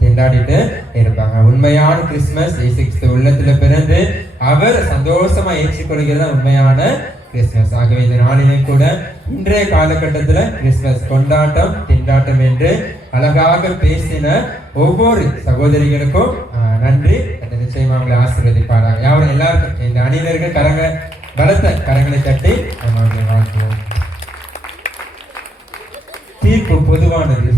திண்டாடிட்டு இருப்பாங்க. உண்மையான கிறிஸ்துமஸ் இயேசு கிறிஸ்து உள்ளத்துல பிறந்து அவர் சந்தோஷமா ஏற்றுக்கொள்கிறது உண்மையான கிறிஸ்துமஸ். ஆகவே இந்த நாளிலே கூட இன்றைய காலகட்டத்துல கிறிஸ்துமஸ் கொண்டாட்டம் திண்டாட்டம் என்று அழகாக பேசின ஒவ்வொரு சகோதரிகளுக்கும் நன்றி. நிச்சயமா அவங்களை ஆசீர்வதிப்பாராங்க. யாரும் எல்லாருக்கும் இந்த அணியினர்கள் பலத்த கரங்களை தட்டி நம்ம வாழ்த்துவோம். தீர்ப்பு பொதுவானது.